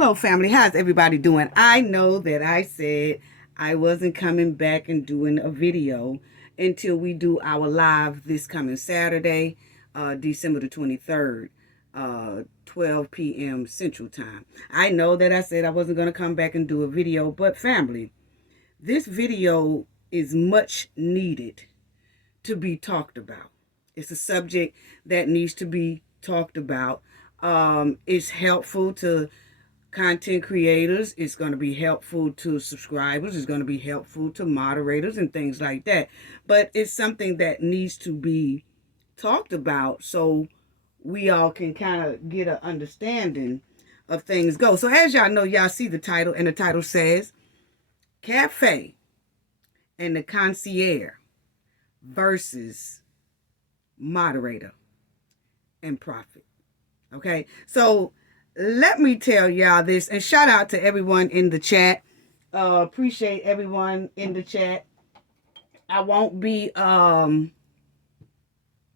Hello, family. How's everybody doing? I know that I said I wasn't coming back and doing a video until we do our live this coming Saturday, December the 23rd, 12 p.m. Central Time. I know that I said I wasn't going to come back and do a video, but family, this video is much needed to be talked about. It's a subject that needs to be talked about. It's helpful to content creators. It's going to be helpful to subscribers. It's going to be helpful to moderators and things like that. But it's something that needs to be talked about so we all can kind of get an understanding of things go. So as y'all know, y'all see the title, and the title says Cafe and the Concierge versus Moderator and Prophet. Okay, so let me tell y'all this, and shout out to everyone in the chat. Appreciate everyone in the chat. I won't be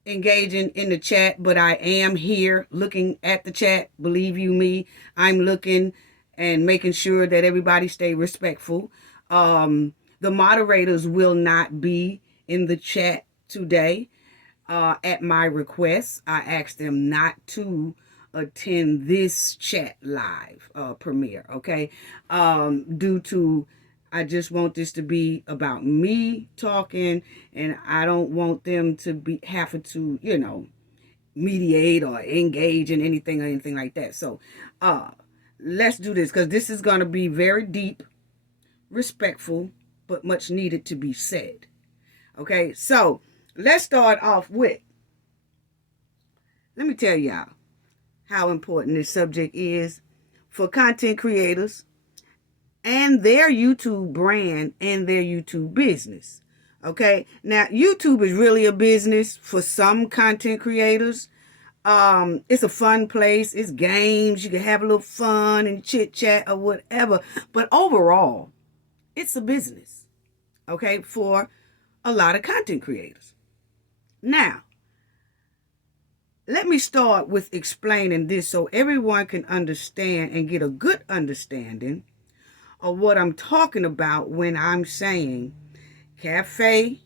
engaging in the chat, but I am here looking at the chat. Believe you me, I'm looking and making sure that everybody stay respectful. The moderators will not be in the chat today. At my request, I asked them not to attend this chat live premiere, okay? Due to, I just want this to be about me talking, and I don't want them to be having to, mediate or engage in anything or anything like that. So, let's do this, because this is going to be very deep, respectful, but much needed to be said. Okay, so let's start off with, let me tell y'all how important this subject is for content creators and their YouTube brand and their YouTube business. Okay, now YouTube is really a business for some content creators. It's a fun place. It's games. You can have a little fun and chit chat or whatever. But overall, it's a business. Okay, for a lot of content creators. Now, let me start with explaining this so everyone can understand and get a good understanding of what I'm talking about when I'm saying Cafe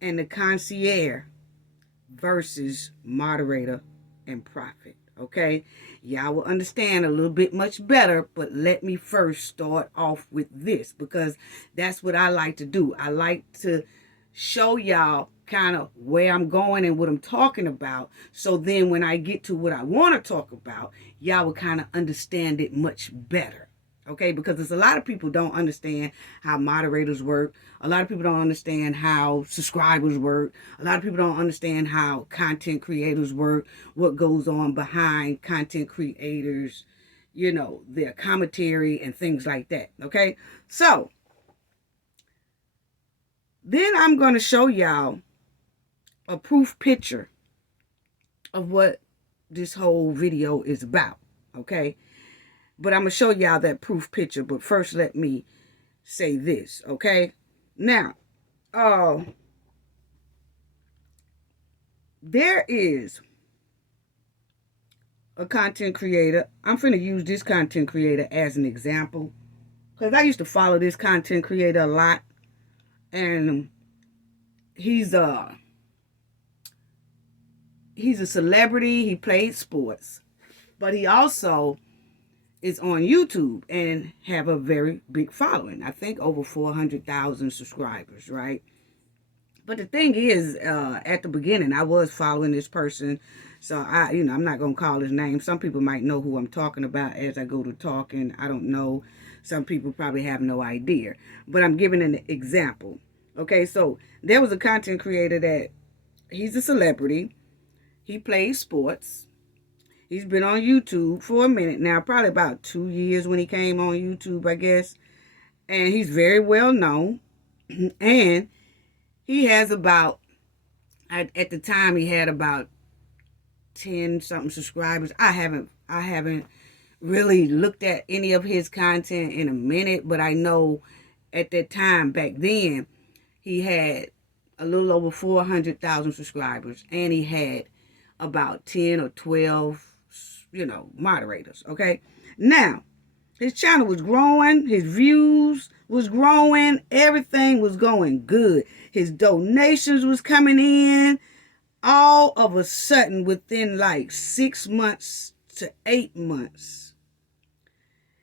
and the Concierge versus Moderator and Prophet. Okay, y'all will understand a little bit much better, but let me first start off with this, because that's what I like to do. I like to show y'all kind of where I'm going and what I'm talking about, so then when I get to what I want to talk about, y'all will kind of understand it much better. Okay, because there's a lot of people don't understand how moderators work. A lot of people don't understand how subscribers work. A lot of people don't understand how content creators work, what goes on behind content creators, their commentary and things like that. Okay, so then I'm going to show y'all a proof picture of what this whole video is about. Okay, but I'm going to show y'all that proof picture. But first, let me say this, okay? Now, there is a content creator. I'm finna use this content creator as an example, because I used to follow this content creator a lot. And he's a celebrity. He plays sports. But he also is on YouTube and have a very big following. I think over 400,000 subscribers, right? But the thing is, at the beginning, I was following this person. So I'm not going to call his name. Some people might know who I'm talking about as I go to talking. I don't know. Some people probably have no idea. But I'm giving an example. Okay, so there was a content creator that he's a celebrity. He plays sports. He's been on YouTube for a minute now, probably about 2 years when he came on YouTube, I guess. And he's very well known. And he has about, at the time, he had about 10 something subscribers. I haven't really looked at any of his content in a minute, but I know at that time back then he had a little over 400,000 subscribers, and he had about 10 or 12 moderators. Okay. Now, his channel was growing, his views was growing, everything was going good. His donations was coming in. All of a sudden, within like 6 months to 8 months,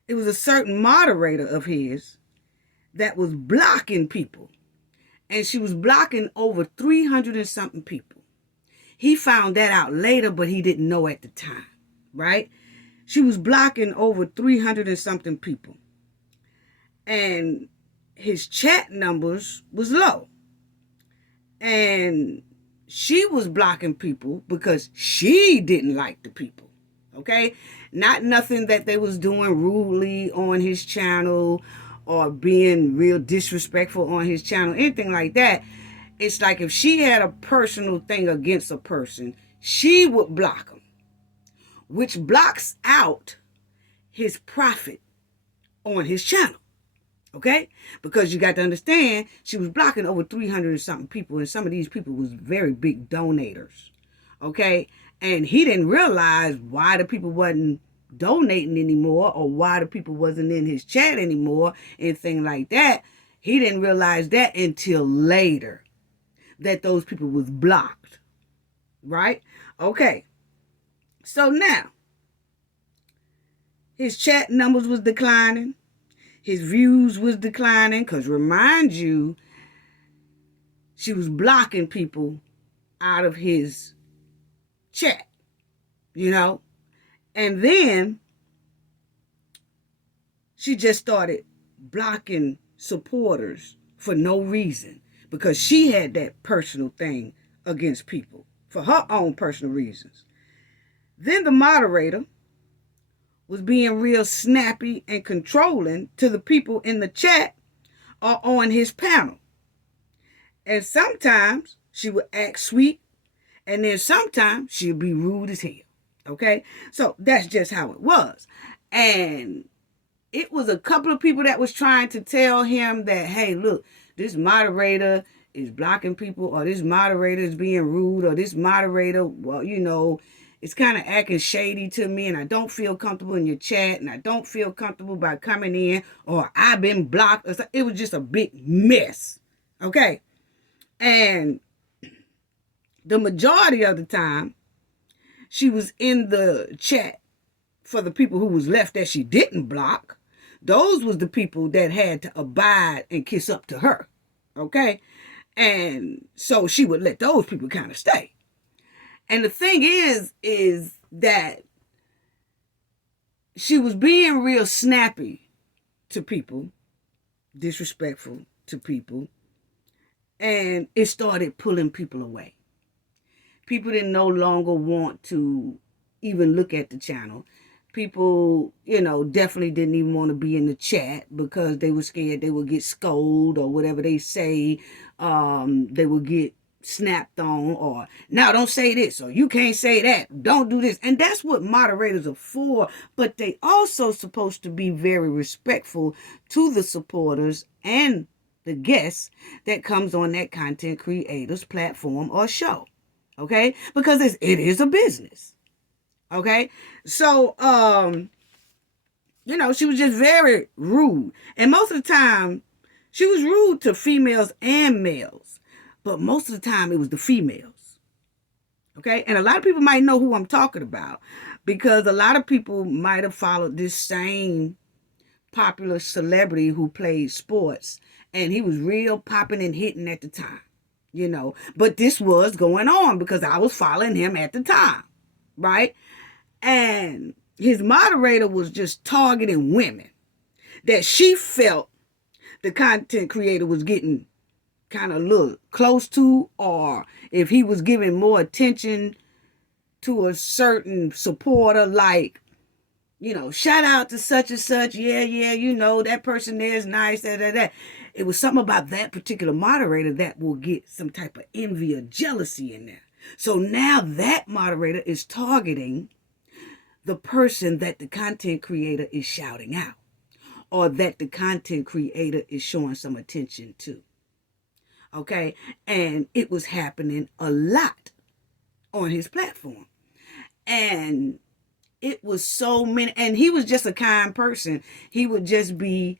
it was a certain moderator of his that was blocking people. And she was blocking over 300 and something people. He found that out later, but he didn't know at the time, right? She was blocking over 300 and something people. And his chat numbers was low. And she was blocking people because she didn't like the people. Okay? Not nothing that they was doing rudely on his channel or being real disrespectful on his channel, anything like that. It's like if she had a personal thing against a person, she would block them, which blocks out his profit on his channel. Okay? Because you got to understand, she was blocking over 300 and something people, and some of these people was very big donators. Okay? And he didn't realize why the people wasn't donating anymore, or why the people wasn't in his chat anymore, anything like that. He didn't realize that until later, that those people was blocked. Right? Okay. So now, his chat numbers was declining. His views was declining, because remind you, she was blocking people out of his chat, And then she just started blocking supporters for no reason, because she had that personal thing against people for her own personal reasons. Then the moderator was being real snappy and controlling to the people in the chat or on his panel. And sometimes she would act sweet, and then sometimes she would be rude as hell. Okay? So that's just how it was. And it was a couple of people that was trying to tell him that, hey, look, this moderator is blocking people, or this moderator is being rude, or this moderator, well, it's kind of acting shady to me, and I don't feel comfortable in your chat, and I don't feel comfortable by coming in, or I've been blocked. It was just a big mess. Okay? And the majority of the time, she was in the chat for the people who was left that she didn't block. Those was the people that had to abide and kiss up to her. Okay? And so she would let those people kind of stay. And the thing is that she was being real snappy to people, disrespectful to people, and it started pulling people away. People didn't no longer want to even look at the channel. People, definitely didn't even want to be in the chat because they were scared they would get scolded, or whatever they say, they would get snapped on, or now don't say this, or you can't say that, don't do this. And that's what moderators are for, but they also supposed to be very respectful to the supporters and the guests that comes on that content creators platform or show. Okay? Because it is a business. Okay? So she was just very rude, and most of the time she was rude to females and males. But most of the time, it was the females. Okay? And a lot of people might know who I'm talking about, because a lot of people might have followed this same popular celebrity who played sports, and he was real popping and hitting at the time, But this was going on because I was following him at the time, right? And his moderator was just targeting women that she felt the content creator was getting kind of look close to, or if he was giving more attention to a certain supporter, like, shout out to such and such, yeah, that person there is nice, that. It was something about that particular moderator that will get some type of envy or jealousy in there. So now that moderator is targeting the person that the content creator is shouting out, or that the content creator is showing some attention to. Okay? And it was happening a lot on his platform. And It was so many, and he was just a kind person. He would just be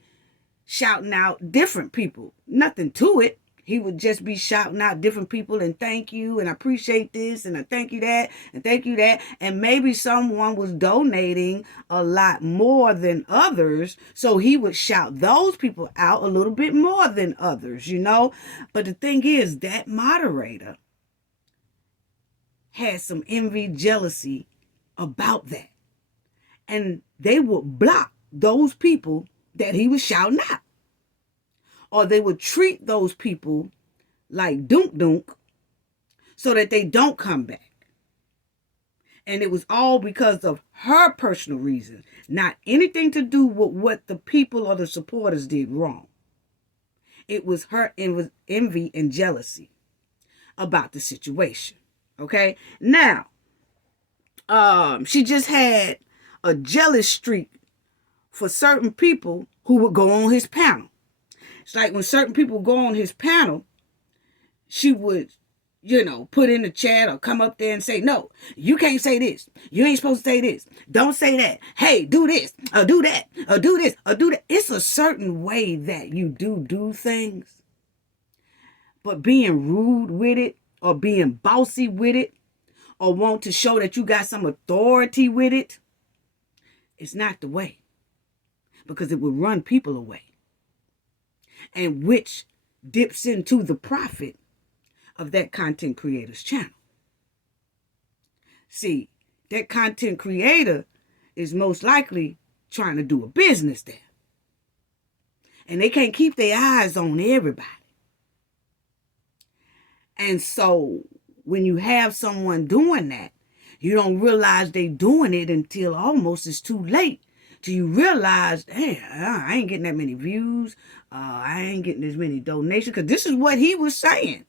shouting out different people. Nothing to it. He would just be shouting out different people and thank you and I appreciate this and I thank you that and thank you that. And maybe someone was donating a lot more than others. So he would shout those people out a little bit more than others, you know. But the thing is, that moderator had some envy, jealousy about that. And they would block those people that he was shouting out. Or they would treat those people like dunk so that they don't come back. And it was all because of her personal reasons, not anything to do with what the people or the supporters did wrong. It was her envy and jealousy about the situation. Okay? Now, she just had a jealous streak for certain people who would go on his panel. It's like when certain people go on his panel, she would, put in the chat or come up there and say, no, you can't say this. You ain't supposed to say this. Don't say that. Hey, do this or do that or do this or do that. It's a certain way that you do things. But being rude with it or being bossy with it or want to show that you got some authority with it, it's not the way. Because it would run people away. And which dips into the profit of that content creator's channel. See, that content creator is most likely trying to do a business there. And they can't keep their eyes on everybody. And so when you have someone doing that, you don't realize they doing it until almost it's too late. Till you realize, hey, I ain't getting that many views. I ain't getting as many donations. Because this is what he was saying.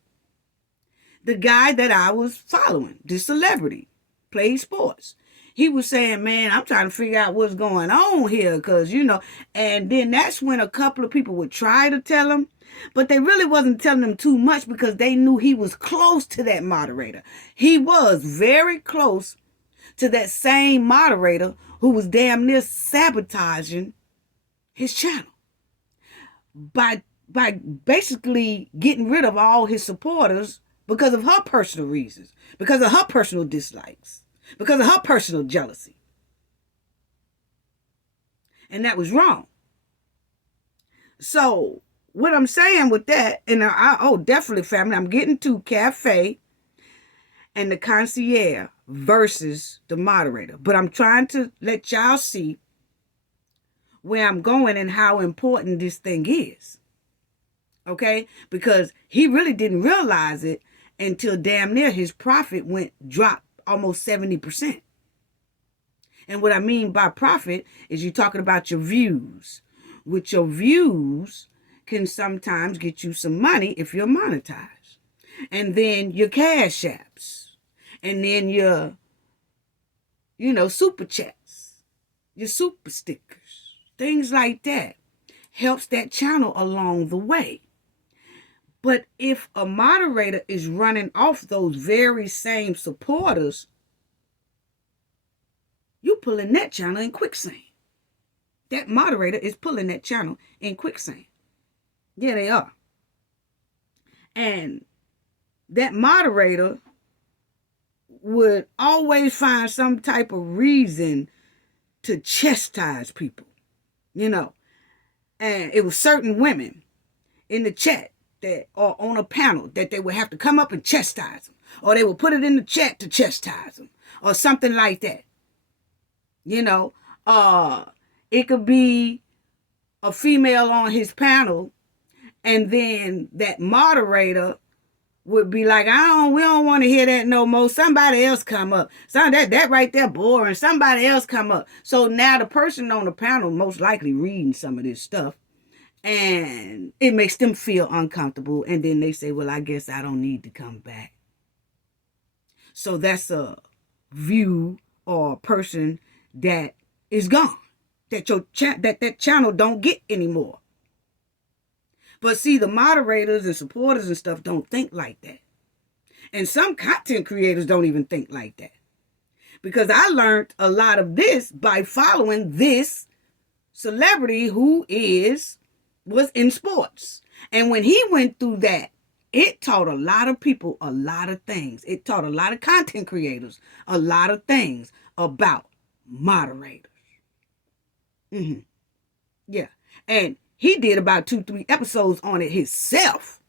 The guy that I was following, this celebrity, played sports. He was saying, man, I'm trying to figure out what's going on here. Because, and then that's when a couple of people would try to tell him. But they really wasn't telling him too much because they knew he was close to that moderator. He was very close to that same moderator who was damn near sabotaging his channel by basically getting rid of all his supporters because of her personal reasons, because of her personal dislikes, because of her personal jealousy. And that was wrong. So what I'm saying with that, and definitely family, I'm getting to Cafe and the concierge versus the moderator. But I'm trying to let y'all see where I'm going and how important this thing is. Okay? Because he really didn't realize it until damn near his profit dropped almost 70%. And what I mean by profit is you're talking about your views. With your views can sometimes get you some money if you're monetized. And then your cash apps. And then your, super chats, your super stickers, things like that helps that channel along the way. But if a moderator is running off those very same supporters, you're pulling that channel in quicksand. That moderator is pulling that channel in quicksand. Yeah, they are. And that moderator would always find some type of reason to chastise people, And it was certain women in the chat that are on a panel that they would have to come up and chastise them. Or they would put it in the chat to chastise them. Or something like that. It could be a female on his panel and then that moderator would be like, we don't want to hear that no more. Somebody else come up. That right there boring. Somebody else come up. So now the person on the panel most likely reading some of this stuff. And it makes them feel uncomfortable. And then they say, well, I guess I don't need to come back. So that's a view or a person that is gone. That that channel don't get anymore. But see, the moderators and supporters and stuff don't think like that. And some content creators don't even think like that. because I learned a lot of this by following this celebrity who was in sports. And when he went through that, it taught a lot of people a lot of things. It taught a lot of content creators a lot of things about moderators. Yeah. And he did about 2-3 episodes on it himself,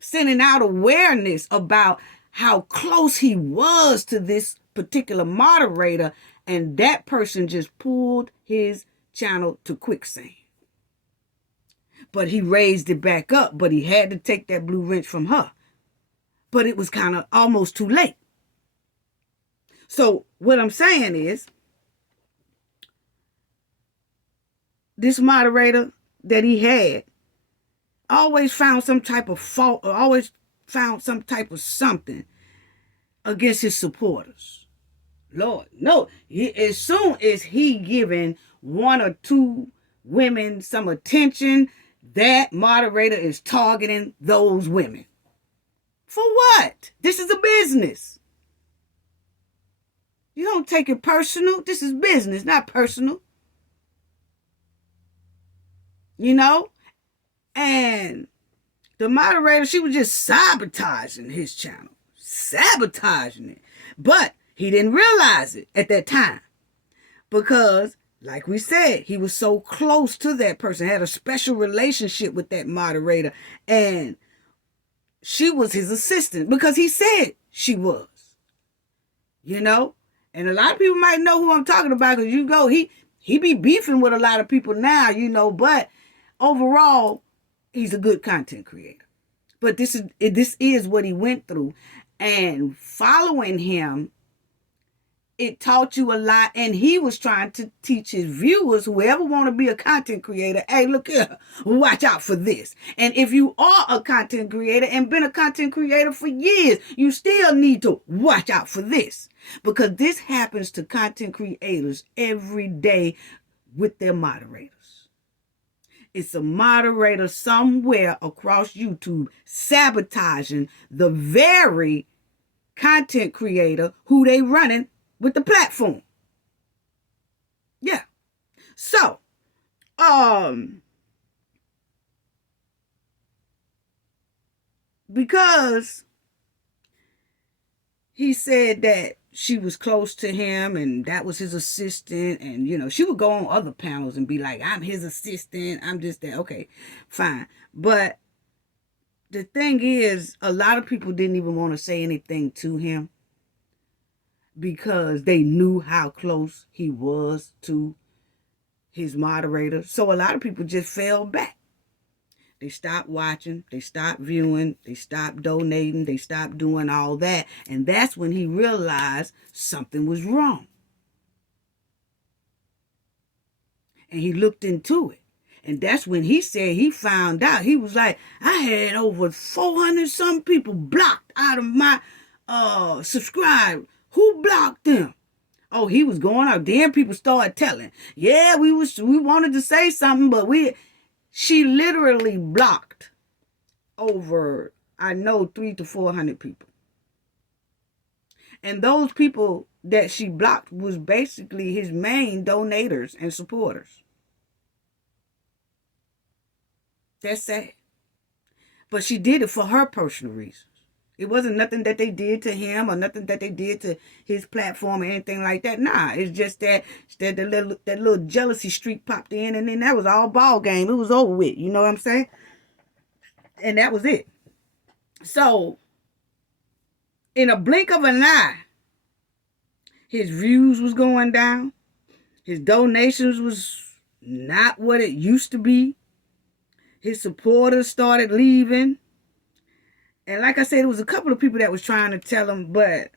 sending out awareness about how close he was to this particular moderator, and that person just pulled his channel to quicksand. But he raised it back up, but he had to take that blue wrench from her. But it was kind of almost too late. So what I'm saying is, this moderator that he had always found some type of fault, or always found some type of something against his supporters. Lord, no. As soon as he giving 1 or 2 women some attention, that moderator is targeting those women. For what? This is a business. You don't take it personal. This is business, not personal. You know? And the moderator, she was just sabotaging his channel. Sabotaging it. But he didn't realize it at that time. Because, like we said, he was so close to that person, had a special relationship with that moderator. And she was his assistant because he said she was. You know? And a lot of people might know who I'm talking about, because he be beefing with a lot of people now, you know, but overall, he's a good content creator. But this is what he went through. And following him, it taught you a lot. And he was trying to teach his viewers, whoever want to be a content creator, hey, look here, watch out for this. And if you are a content creator and been a content creator for years, you still need to watch out for this. Because this happens to content creators every day with their moderators. It's a moderator somewhere across YouTube sabotaging the very content creator who they running with the platform. Yeah. So, because he said that she was close to him and that was his assistant, and you know, she would go on other panels and be like, I'm his assistant, I'm just that. Okay, fine. But the thing is, a lot of people didn't even want to say anything to him because they knew how close he was to his moderator. So a lot of people just fell back. They stopped watching, they stopped viewing, they stopped donating, they stopped doing all that. And that's when he realized something was wrong. And he looked into it. And that's when he said he found out. He was like, I had over 400 some people blocked out of my subscribe. Who blocked them? Oh, he was going out. Then people started telling. Yeah, we wanted to say something, but she literally blocked over, I know, 300 to 400 people. And those people that she blocked was basically his main donators and supporters. That's sad. But she did it for her personal reasons. It wasn't nothing that they did to him or nothing that they did to his platform or anything like that. Nah, it's just that little jealousy streak popped in, and then that was all ball game. It was over with. You know what I'm saying? And that was it. So, in a blink of an eye, his views was going down. His donations was not what it used to be. His supporters started leaving. And like I said, it was a couple of people that was trying to tell him, but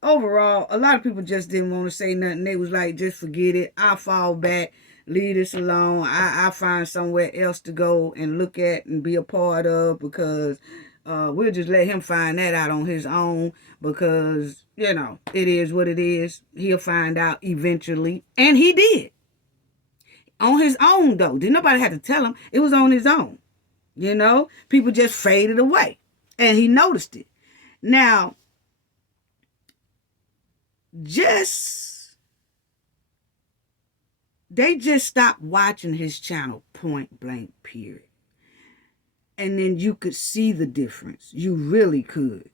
overall, a lot of people just didn't want to say nothing. They was like, just forget it. I'll fall back. Leave this alone. I'll find somewhere else to go and look at and be a part of, because we'll just let him find that out on his own, because, you know, it is what it is. He'll find out eventually. And he did. On his own, though. Didn't nobody have to tell him. It was on his own. You know? People just faded away. And he noticed it. Now, just they just stopped watching his channel, point blank, period. And then you could see the difference. You really could.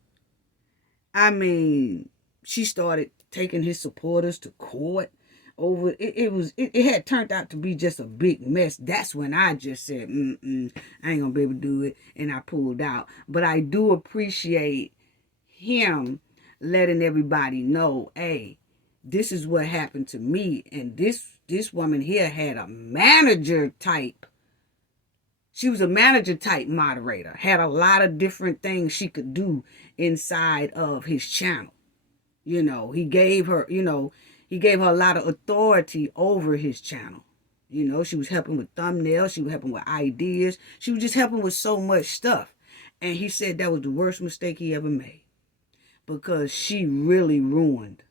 I mean, she started taking his supporters to court over it had turned out to be just a big mess. That's when I just said, I ain't gonna be able to do it, and I pulled out. But I do appreciate him letting everybody know, hey, this is what happened to me. And this woman here had a manager type. She was a manager type moderator, had a lot of different things she could do inside of his channel. You know, he gave her a lot of authority over his channel. You know, she was helping with thumbnails. She was helping with ideas. She was just helping with so much stuff. And he said that was the worst mistake he ever made, because she really ruined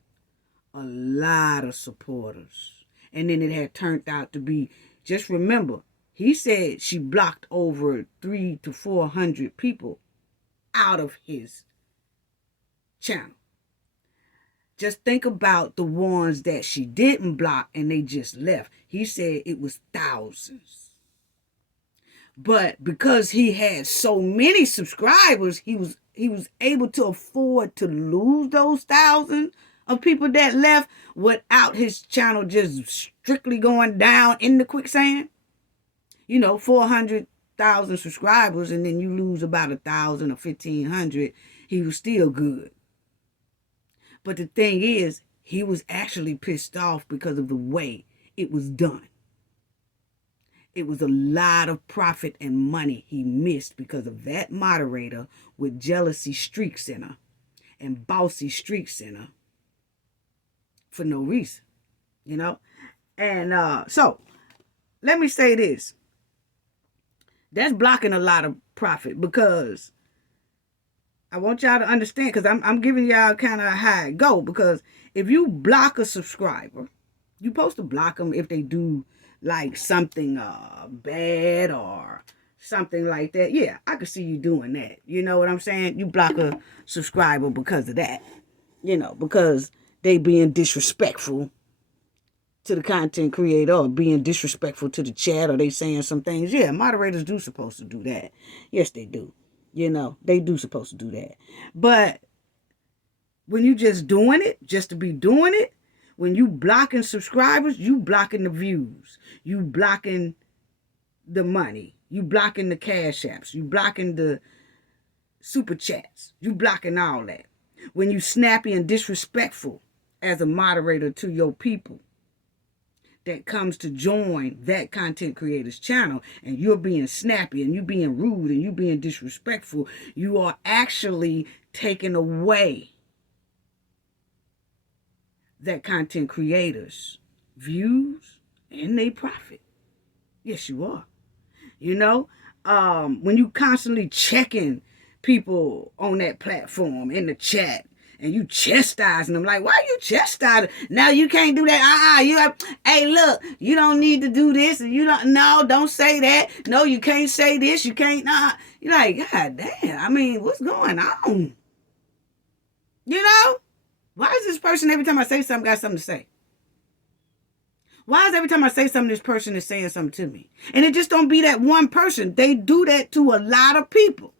a lot of supporters. And then it had turned out to be, just remember, he said she blocked over 300 to 400 people out of his channel. Just think about the ones that she didn't block and they just left. He said it was thousands. But because he had so many subscribers, he was able to afford to lose those thousands of people that left without his channel just strictly going down in the quicksand. 400,000 subscribers, and then you lose about 1,000 or 1,500. He was still good. But the thing is, he was actually pissed off because of the way it was done. It was a lot of profit and money he missed because of that moderator with jealousy streaks in her and bossy streaks in her for no reason, And so, let me say this. That's blocking a lot of profit, because I want y'all to understand, because I'm giving y'all kind of how it go. Because if you block a subscriber, you're supposed to block them if they do like something bad or something like that. Yeah, I could see you doing that. You know what I'm saying? You block a subscriber because of that. Because they being disrespectful to the content creator, or being disrespectful to the chat, or they saying some things. Yeah, moderators do supposed to do that. Yes, they do. They do supposed to do that. But when you just doing it, just to be doing it, when you blocking subscribers, you blocking the views. You blocking the money. You blocking the cash apps. You blocking the super chats. You blocking all that. When you snappy and disrespectful as a moderator to your people that comes to join that content creator's channel, and you're being snappy and you being rude and you being disrespectful, you are actually taking away that content creator's views and they profit. Yes, you are. When you constantly checking people on that platform in the chat, and you chastising them, like, why you chastising? Now you can't do that. Hey, look, you don't need to do this, and don't say that. No, you can't say this. You can't. You're like, God damn. I mean, what's going on? Why is this person, every time I say something, got something to say? Why is every time I say something, this person is saying something to me? And it just don't be that one person. They do that to a lot of people.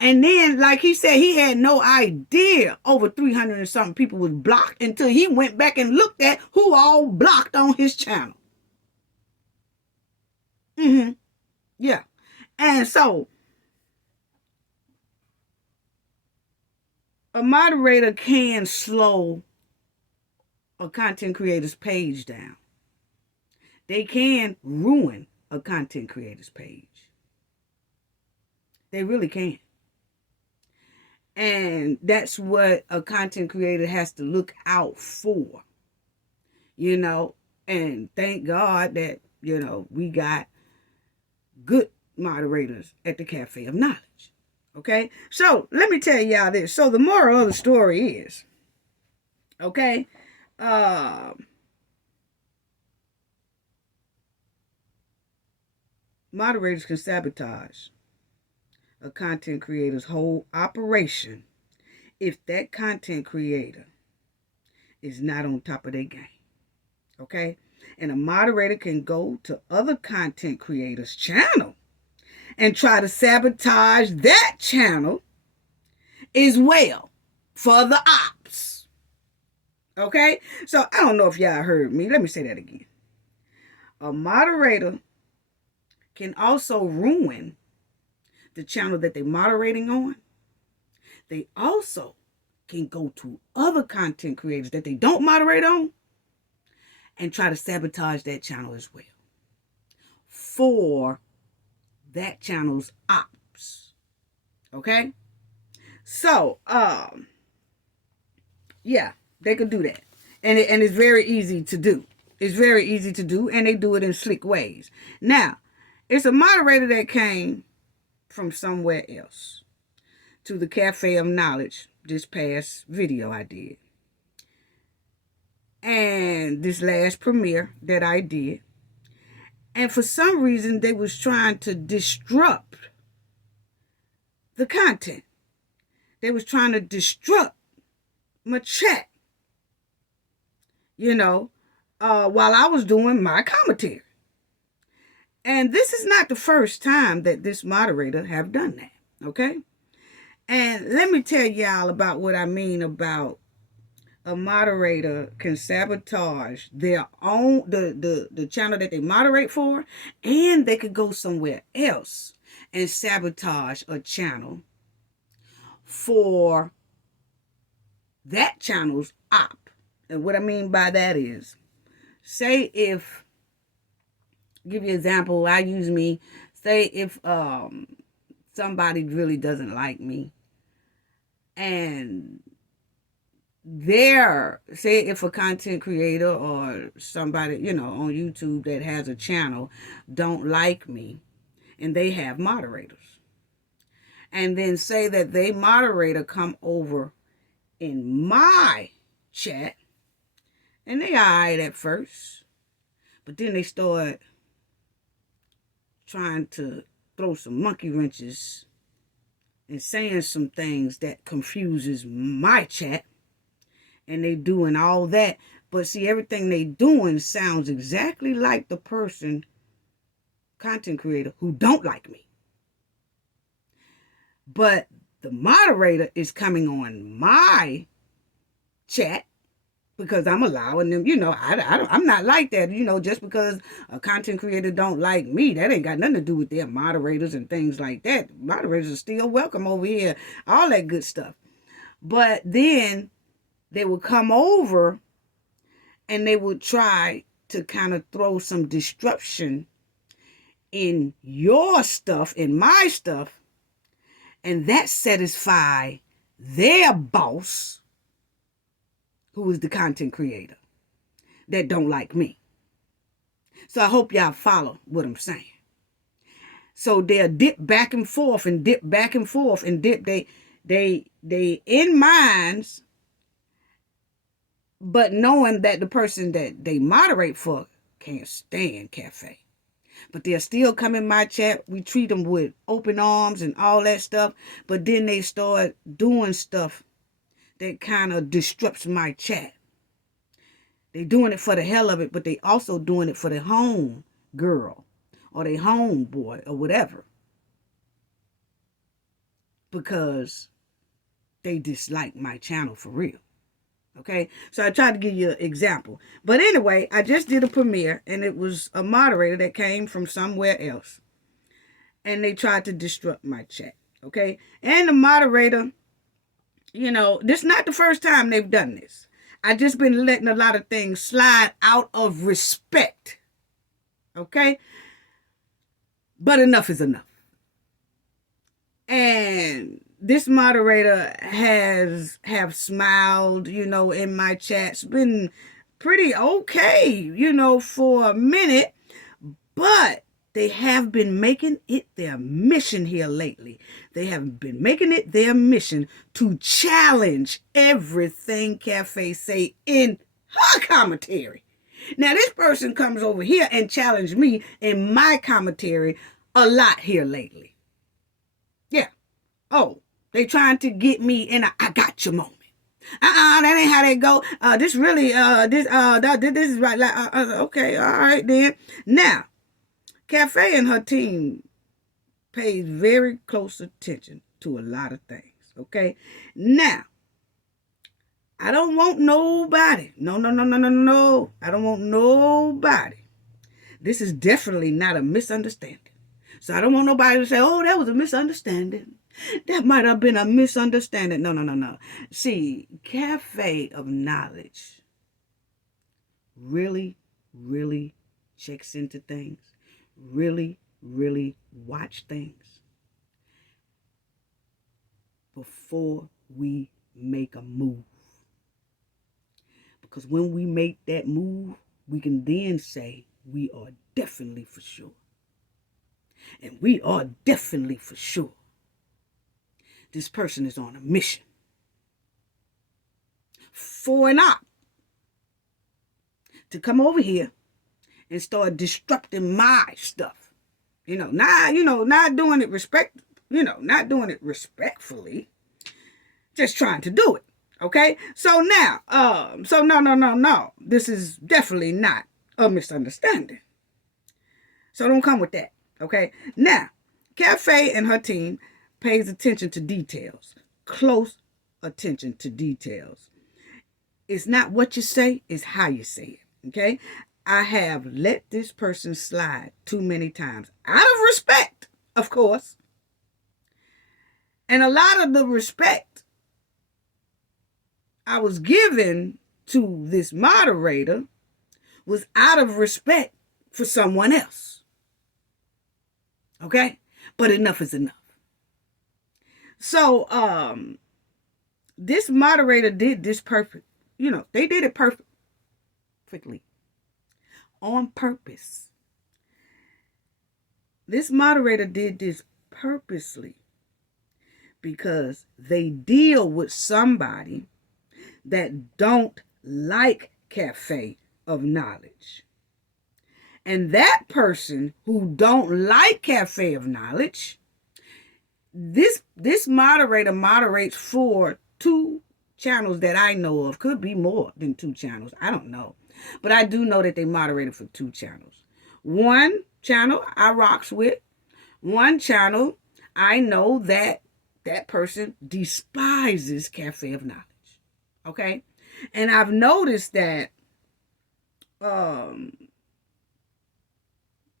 And then, like he said, he had no idea over 300 and something people was blocked until he went back and looked at who all blocked on his channel. Yeah. And so, a moderator can slow a content creator's page down. They can ruin a content creator's page. They really can. And that's what a content creator has to look out for. And thank God that, we got good moderators at the Cafe of Knowledge. Okay? So, let me tell y'all this. So, the moral of the story is, okay, moderators can sabotage a content creator's whole operation if that content creator is not on top of their game. Okay? And a moderator can go to other content creators' channel and try to sabotage that channel as well for the ops. Okay? So I don't know if y'all heard me. Let me say that again. A moderator can also ruin the channel that they're moderating on. They also can go to other content creators that they don't moderate on and try to sabotage that channel as well for that channel's ops. Okay? So, yeah, they could do that. And it's very easy to do. It's very easy to do, and they do it in slick ways. Now, it's a moderator that came from somewhere else to the Cafe of Knowledge, this past video I did. And this last premiere that I did. And for some reason, they was trying to disrupt the content. They was trying to disrupt my chat, while I was doing my commentary. And this is not the first time that this moderator have done that, okay? And let me tell y'all about what I mean about a moderator can sabotage their own, the channel that they moderate for, and they could go somewhere else and sabotage a channel for that channel's op. And what I mean by that is, say if, give you an example, I use me, say if somebody really doesn't like me, and say if a content creator or somebody, on YouTube that has a channel don't like me, and they have moderators, and then say that they moderator come over in my chat, and they alright at first, but then they start trying to throw some monkey wrenches and saying some things that confuses my chat, and they doing all that, but see, everything they doing sounds exactly like the person, content creator, who don't like me. But the moderator is coming on my chat because I'm allowing them, I'm not like that, just because a content creator don't like me, that ain't got nothing to do with their moderators and things like that. Moderators are still welcome over here, all that good stuff. But then they would come over and they would try to kind of throw some disruption in your stuff, in my stuff, and that satisfy their boss, who is the content creator that don't like me. So I hope y'all follow what I'm saying. So they'll dip back and forth and dip back and forth and dip. They in minds, but knowing that the person that they moderate for can't stand Cafe. But they'll still come in my chat. We treat them with open arms and all that stuff. But then they start doing stuff that kind of disrupts my chat. They doing it for the hell of it, but they also doing it for their home girl or their home boy or whatever. Because they dislike my channel for real. Okay, so I tried to give you an example. But anyway, I just did a premiere, and it was a moderator that came from somewhere else. And they tried to disrupt my chat. Okay, and the moderator, this is not the first time they've done this. I just been letting a lot of things slide out of respect. Okay, but enough is enough. And this moderator have smiled, in my chats, been pretty okay, for a minute, but they have been making it their mission here lately. They have been making it their mission to challenge everything Cafe say in her commentary. Now, this person comes over here and challenged me in my commentary a lot here lately. Yeah. Oh, They trying to get me in a I got you moment. That ain't how they go. This really, this is right. Like, okay, all right then. Now, Cafe and her team pays very close attention to a lot of things. Okay, now, I don't want nobody. No. I don't want nobody. This is definitely not a misunderstanding. So I don't want nobody to say, oh, that was a misunderstanding. That might have been a misunderstanding. No. See, Cafe of Knowledge really, really checks into things. Really, really watch things before we make a move. Because when we make that move, we can then say we are definitely for sure. And we are definitely for sure. This person is on a mission. For an op to come over here and start disrupting my stuff. Not doing it not doing it respectfully. Just trying to do it. Okay? So now, no. This is definitely not a misunderstanding. So don't come with that. Okay? Now, Cafe and her team pays attention to details. Close attention to details. It's not what you say, it's how you say it. Okay? I have let this person slide too many times. Out of respect, of course. And a lot of the respect I was given to this moderator was out of respect for someone else. Okay? But enough is enough. So, this moderator did this perfect. They did it perfectly. On purpose. This moderator did this purposely because they deal with somebody that don't like Cafe of Knowledge. And that person who don't like Cafe of Knowledge, this moderator moderates for 2 channels that I know of. Could be more than 2 channels. I don't know. But I do know that they moderated for 2 channels. One channel I rocks with. One channel I know that person despises Cafe of Knowledge. Okay? And I've noticed that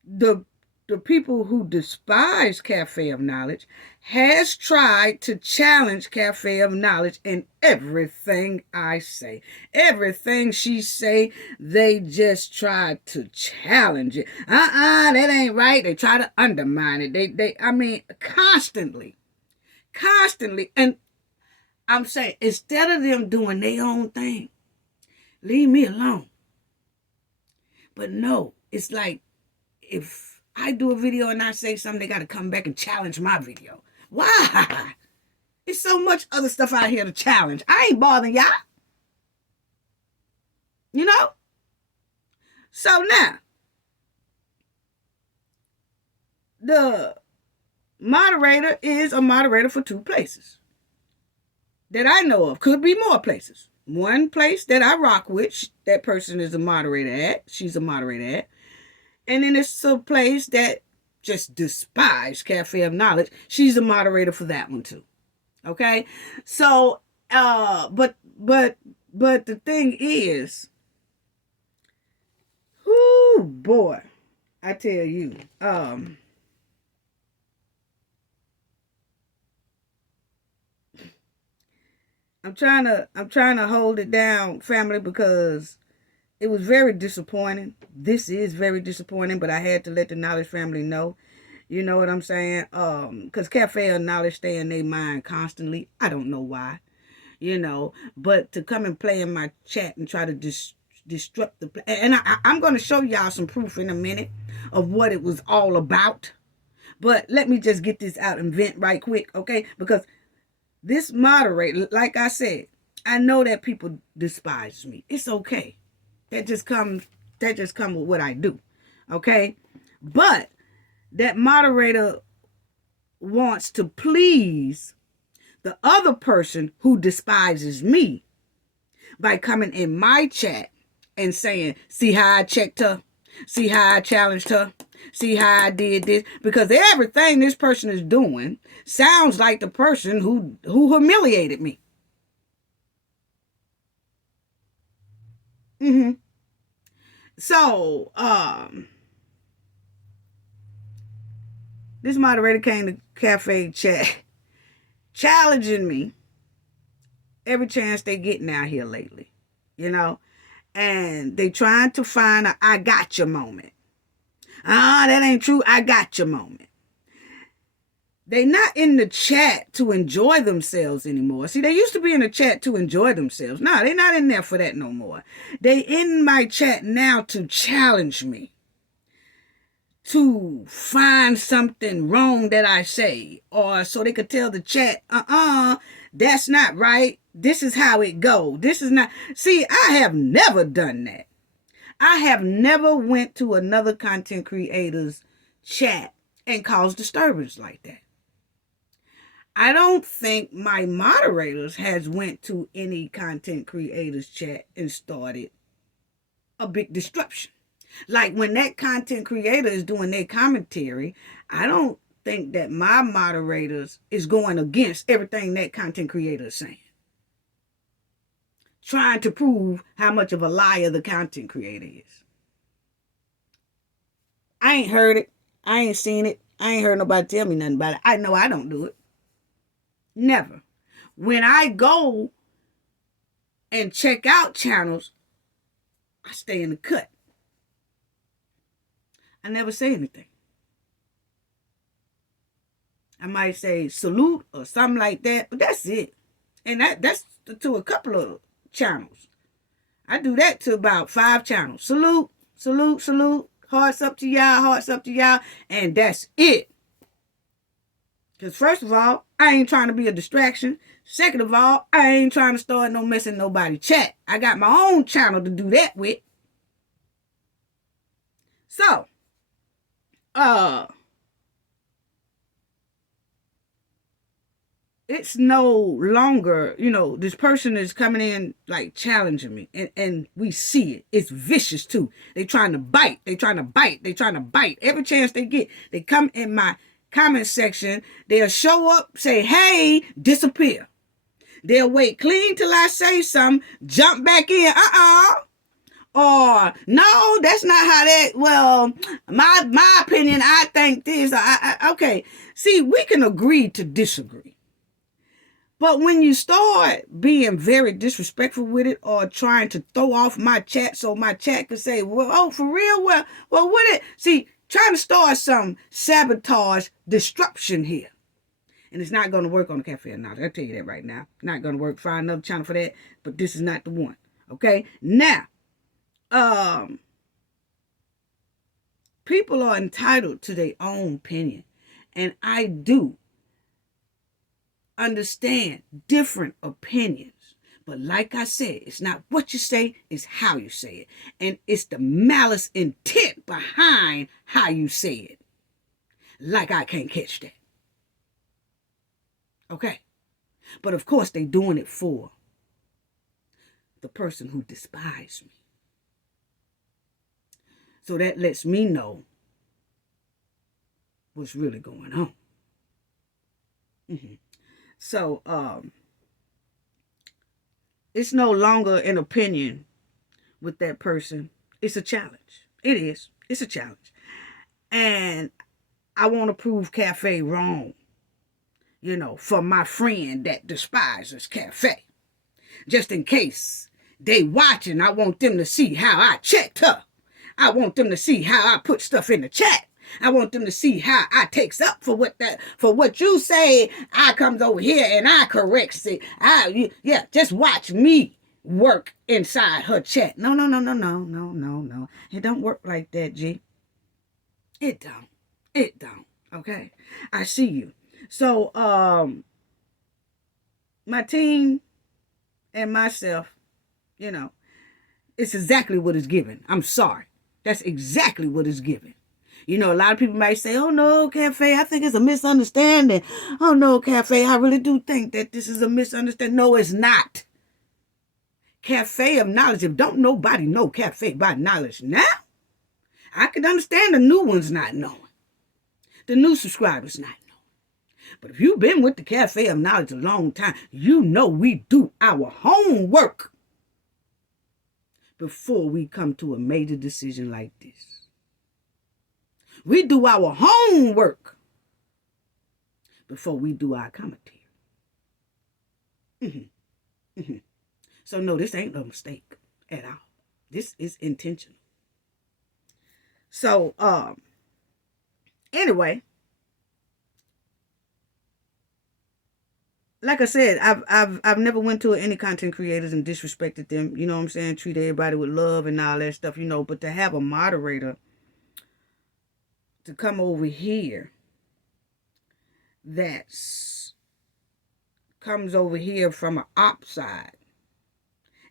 the people who despise Cafe of Knowledge has tried to challenge Cafe of Knowledge in everything I say. Everything she say, they just try to challenge it. That ain't right. They try to undermine it. Constantly. And I'm saying, instead of them doing their own thing, leave me alone. But no, it's like, if I do a video and I say something, they got to come back and challenge my video. Why? There's so much other stuff out here to challenge. I ain't bothering y'all. So now, the moderator is a moderator for 2 places that I know of. Could be more places. One place that I rock with, that person is a moderator at. She's a moderator at. And then it's a place that just despise Cafe of Knowledge. She's a moderator for that one too. Okay? So, but the thing is, whoo boy, I tell you, I'm trying to hold it down, family, because it was very disappointing. This is very disappointing, but I had to let the Knowledge family know. You know what I'm saying? Because Cafe of Knowledge stay in their mind constantly. I don't know why. But to come and play in my chat and try to disrupt the... And I'm going to show y'all some proof in a minute of what it was all about. But let me just get this out and vent right quick, okay? Because this moderator, like I said, I know that people despise me. It's okay. That just comes with what I do. Okay? But that moderator wants to please the other person who despises me by coming in my chat and saying, see how I checked her? See how I challenged her? See how I did this? Because everything this person is doing sounds like the person who humiliated me. So, this moderator came to cafe chat challenging me every chance they getting out here lately, you know, and they trying to find a I got you moment. That ain't true. I got your moment. They not in the chat to enjoy themselves anymore. See, they used to be in the chat to enjoy themselves. No, they're not in there for that no more. They in my chat now to challenge me, to find something wrong that I say, or so they could tell the chat, that's not right. This is how it go. This is not. See, I have never done that. I have never went to another content creator's chat and caused disturbance like that. I don't think my moderators has went to any content creators chat and started a big disruption. Like when that content creator is doing their commentary, I don't think that my moderators is going against everything that content creator is saying, trying to prove how much of a liar the content creator is. I ain't heard it. I ain't seen it. I ain't heard nobody tell me nothing about it. I know I don't do it. Never. When I go and check out channels, I stay in the cut. I never say anything. I might say salute or something like that, but that's it. And that's to a couple of channels. I do that to about 5 channels. Salute, salute, salute. Hearts up to y'all, hearts up to y'all. And that's it. Because first of all, I ain't trying to be a distraction. Second of all, I ain't trying to start no messing nobody chat. I got my own channel to do that with. So, it's no longer, this person is coming in like challenging me, and we see it. It's vicious too. They trying to bite. They trying to bite. They trying to bite. Every chance they get, they come in my comment section. They'll show up, say, hey, disappear. They'll wait clean till I say something, jump back in. Or no, that's not how that. Well, my opinion, I think this. Okay. See, we can agree to disagree. But when you start being very disrespectful with it, or trying to throw off my chat so my chat could say, well, oh, for real? Well, what it? See, trying to start some sabotage disruption here. And it's not going to work on the Cafe Announcer. I'll tell you that right now. Not going to work. Find another channel for that. But this is not the one. Okay? Now, people are entitled to their own opinion. And I do understand different opinions. But like I said, it's not what you say, it's how you say it. And it's the malice intent behind how you say it. Like I can't catch that. Okay? But of course, they doing it for the person who despised me. So that lets me know what's really going on. So, it's no longer an opinion with that person. It's a challenge. It is. It's a challenge. And I want to prove Cafe wrong, for my friend that despises Cafe. Just in case they watching, I want them to see how I checked her. I want them to see how I put stuff in the chat. I want them to see how I takes up for what you say. I comes over here and I corrects it. Just watch me work inside her chat. No. It don't work like that, G. It don't. Okay? I see you. So, my team and myself, it's exactly what is given. I'm sorry. That's exactly what is given. You know, a lot of people might say, oh no, Cafe, I think it's a misunderstanding. Oh no, Cafe, I really do think that this is a misunderstanding. No, it's not. Cafe of knowledge. If don't nobody know Cafe by knowledge now, I can understand the new ones not knowing. The new subscribers not knowing. But if you've been with the Cafe of Knowledge a long time, you know we do our homework before we come to a major decision like this. We do our homework before we do our commentary. So no, this ain't no mistake at all. This is intentional. So, anyway, like I said, I've never went to any content creators and disrespected them. You know what I'm saying? Treat everybody with love and all that stuff, you know. But to have a moderator to come over here that comes over here from an op side,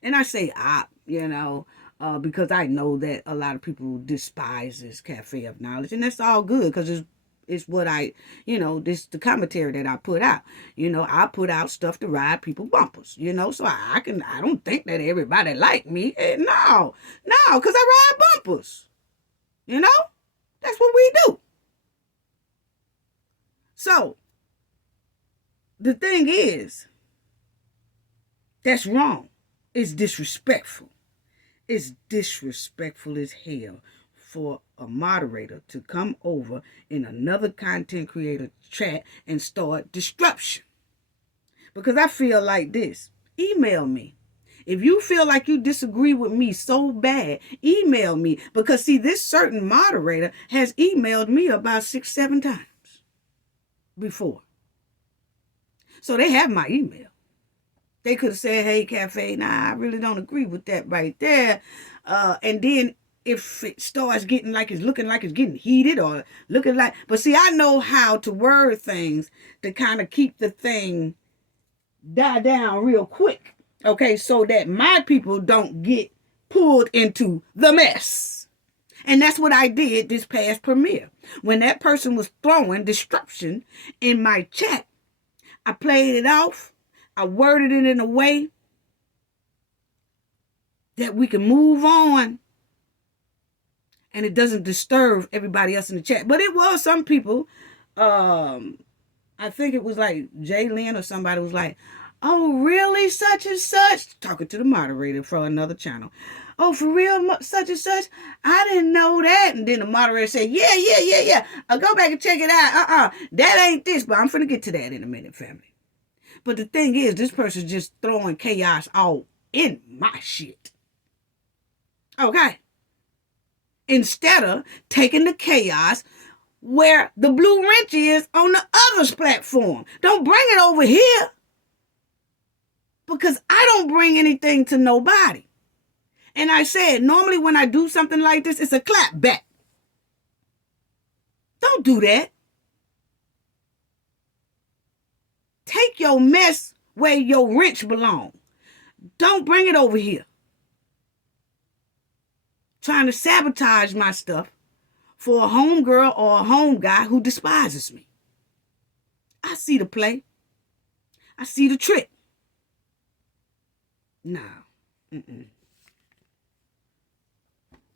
and I say op, you know, because I know that a lot of people despise this Cafe of Knowledge, and that's all good because it's what I, you know, this the commentary that I put out. You know, I put out stuff to ride people bumpers, you know, so I don't think that everybody like me. No, because I ride bumpers. You know, that's what we do. So, the thing is, that's wrong. It's disrespectful. It's disrespectful as hell for a moderator to come over in another content creator chat and start disruption. Because I feel like this. Email me. If you feel like you disagree with me so bad, email me. Because see, this certain moderator has emailed me about 6-7 times before. So they have my email. They could have said, hey, Cafe, nah, I really don't agree with that right there. And then if it starts getting like it's looking like it's getting heated or looking like, but see, I know how to word things to kind of keep the thing die down real quick. Okay, so that my people don't get pulled into the mess. And that's what I did this past premiere. When that person was throwing disruption in my chat, I played it off. I worded it in a way that we can move on and it doesn't disturb everybody else in the chat. But it was some people, I think it was like Jay Lynn or somebody was like, oh, really, such and such? Talking to the moderator for another channel. Oh, for real, such and such? I didn't know that. And then the moderator said, yeah. I'll go back and check it out. That ain't this, but I'm finna get to that in a minute, family. But the thing is, this person's just throwing chaos all in my shit. Okay? Instead of taking the chaos where the blue wrench is on the other's platform. Don't bring it over here. Because I don't bring anything to nobody. And I said, normally when I do something like this, it's a clap back. Don't do that. Take your mess where your wrench belongs. Don't bring it over here. Trying to sabotage my stuff for a homegirl or a home guy who despises me. I see the play. I see the trick. No.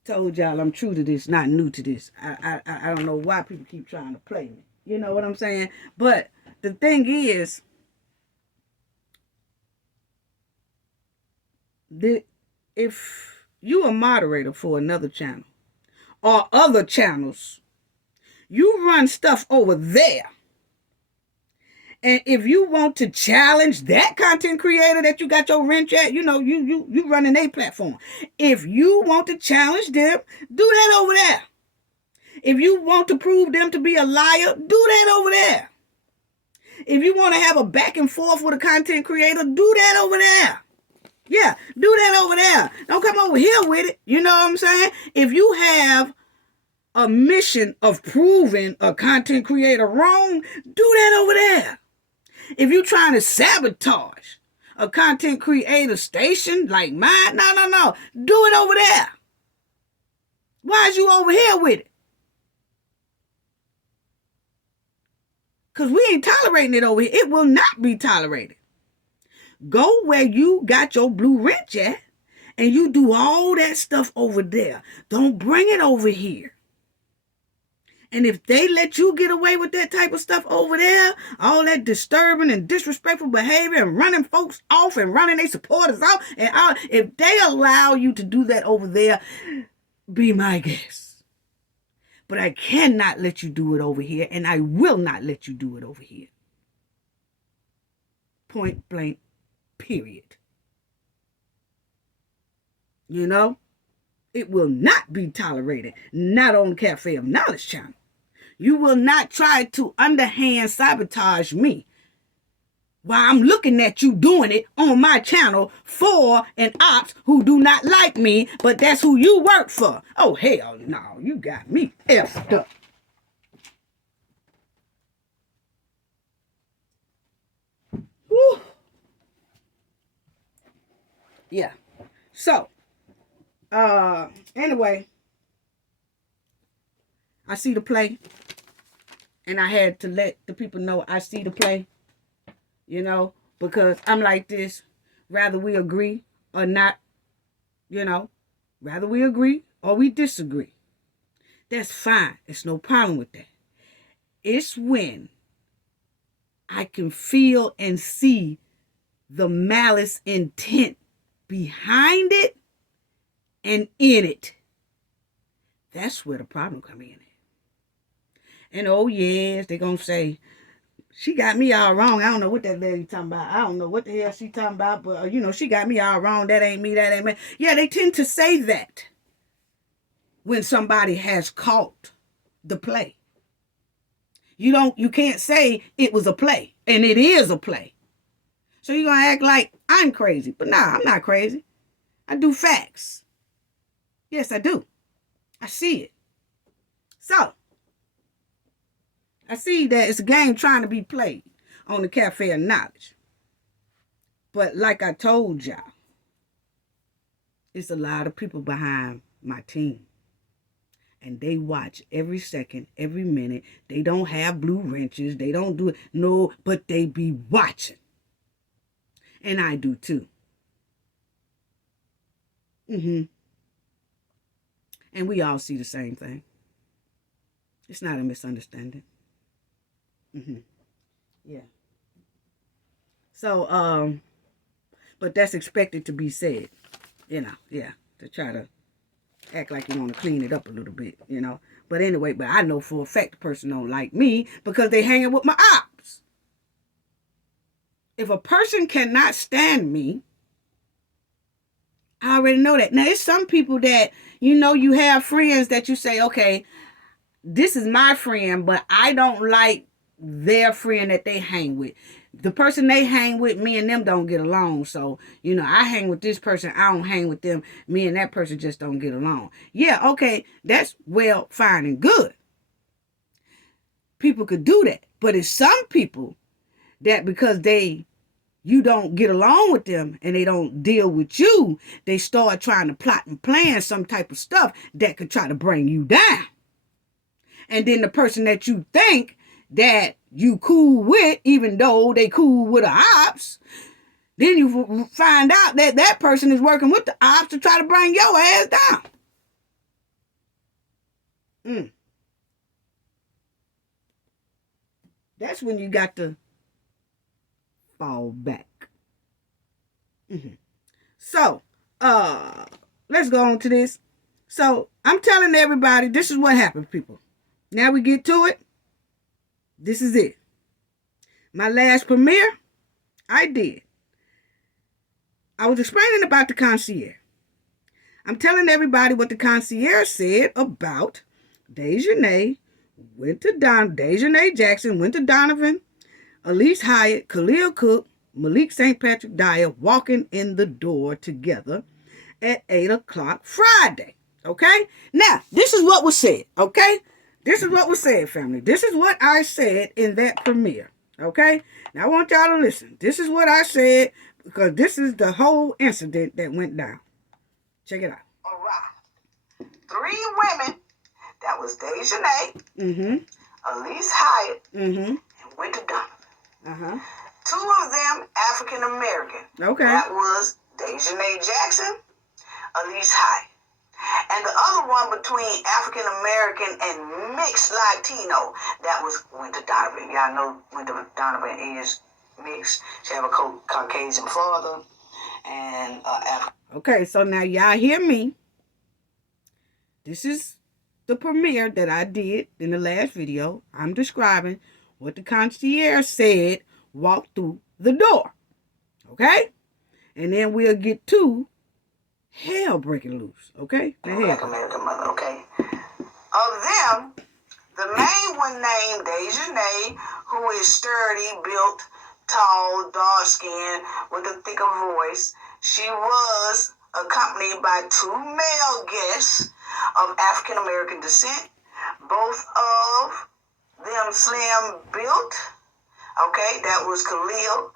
Told y'all I'm true to this, not new to this. I don't know why people keep trying to play me. You know what I'm saying? But the thing is, if you a moderator for another channel or other channels, you run stuff over there. And if you want to challenge that content creator that you got your wrench at, you know, you running a platform. If you want to challenge them, do that over there. If you want to prove them to be a liar, do that over there. If you want to have a back and forth with a content creator, do that over there. Yeah, do that over there. Don't come over here with it. You know what I'm saying? If you have a mission of proving a content creator wrong, do that over there. If you're trying to sabotage a content creator station like mine, no. Do it over there. Why is you over here with it? Because we ain't tolerating it over here. It will not be tolerated. Go where you got your blue wrench at, and you do all that stuff over there. Don't bring it over here. And if they let you get away with that type of stuff over there, all that disturbing and disrespectful behavior and running folks off and running their supporters off, and all, if they allow you to do that over there, be my guest. But I cannot let you do it over here, and I will not let you do it over here. Point blank, period. You know, it will not be tolerated, not on Cafe of Knowledge channel. You will not try to underhand sabotage me while I'm looking at you doing it on my channel for an ops who do not like me, but that's who you work for. Oh, hell no, you got me effed up. Whew. Yeah. So, anyway, I see the play. And I had to let the people know I see the play, you know, because I'm like this. Rather we agree or not, you know, rather we agree or we disagree. That's fine. There's no problem with that. It's when I can feel and see the malice intent behind it and in it. That's where the problem comes in. And oh yes, they're going to say, she got me all wrong. I don't know what that lady talking about. I don't know what the hell she talking about, but you know, she got me all wrong. That ain't me, that ain't me. Yeah, they tend to say that when somebody has caught the play. You can't say it was a play, and it is a play. So you're going to act like I'm crazy. But nah, I'm not crazy. I do facts. Yes, I do. I see it. So, I see that it's a game trying to be played on the Cafe of Knowledge. But like I told y'all, it's a lot of people behind my team. And they watch every second, every minute. They don't have blue wrenches. They don't do it. No, but they be watching. And I do too. And we all see the same thing. It's not a misunderstanding. Yeah. So, but that's expected to be said, you know, yeah, to try to act like you want to clean it up a little bit, you know. But anyway, but I know for a fact the person don't like me because they hanging with my ops. If a person cannot stand me, I already know that. Now, it's some people that, you know, you have friends that you say, okay, this is my friend, but I don't like their friend that they hang with. The person they hang with, me and them don't get along. So, you know, I hang with this person. I don't hang with them. Me and that person just don't get along. Yeah, okay, that's well, fine and good. People could do that. But it's some people that because you don't get along with them and they don't deal with you, they start trying to plot and plan some type of stuff that could try to bring you down. And then the person that you think that you cool with, even though they cool with the ops, then you find out that that person is working with the ops to try to bring your ass down. That's when you got to fall back. So, let's go on to this. So, I'm telling everybody, this is what happens, people. Now we get to it. This is it. My last premiere, I did. I was explaining about the concierge. I'm telling everybody what the concierge said about Dejanay Jackson, went to Donovan, Elise Hyatt, Khalil Cook, Malik St. Patrick Dyer walking in the door together at 8 o'clock Friday. Okay? Now, this is what was said. Okay? This is what was said, family. This is what I said in that premiere. Okay? Now, I want y'all to listen. This is what I said because this is the whole incident that went down. Check it out. All right. 3 women. That was Dejanay, Elise Hyatt, and went to Two of them African American. Okay. That was Dejanay Jackson, Elise High. And the other one between African American and mixed Latino, that was Winter Donovan. Y'all know Winter Donovan is mixed. She have a Caucasian father and African. Okay, so now y'all hear me. This is the premiere that I did in the last video. I'm describing what the concierge said walked through the door. Okay? And then we'll get to hell breaking loose. Okay? Black American mother, okay? Of them, the main one named Dejanay, who is sturdy, built, tall, dark-skinned, with a thicker voice. She was accompanied by two male guests of African American descent, both of them slim built. Okay, that was Khalil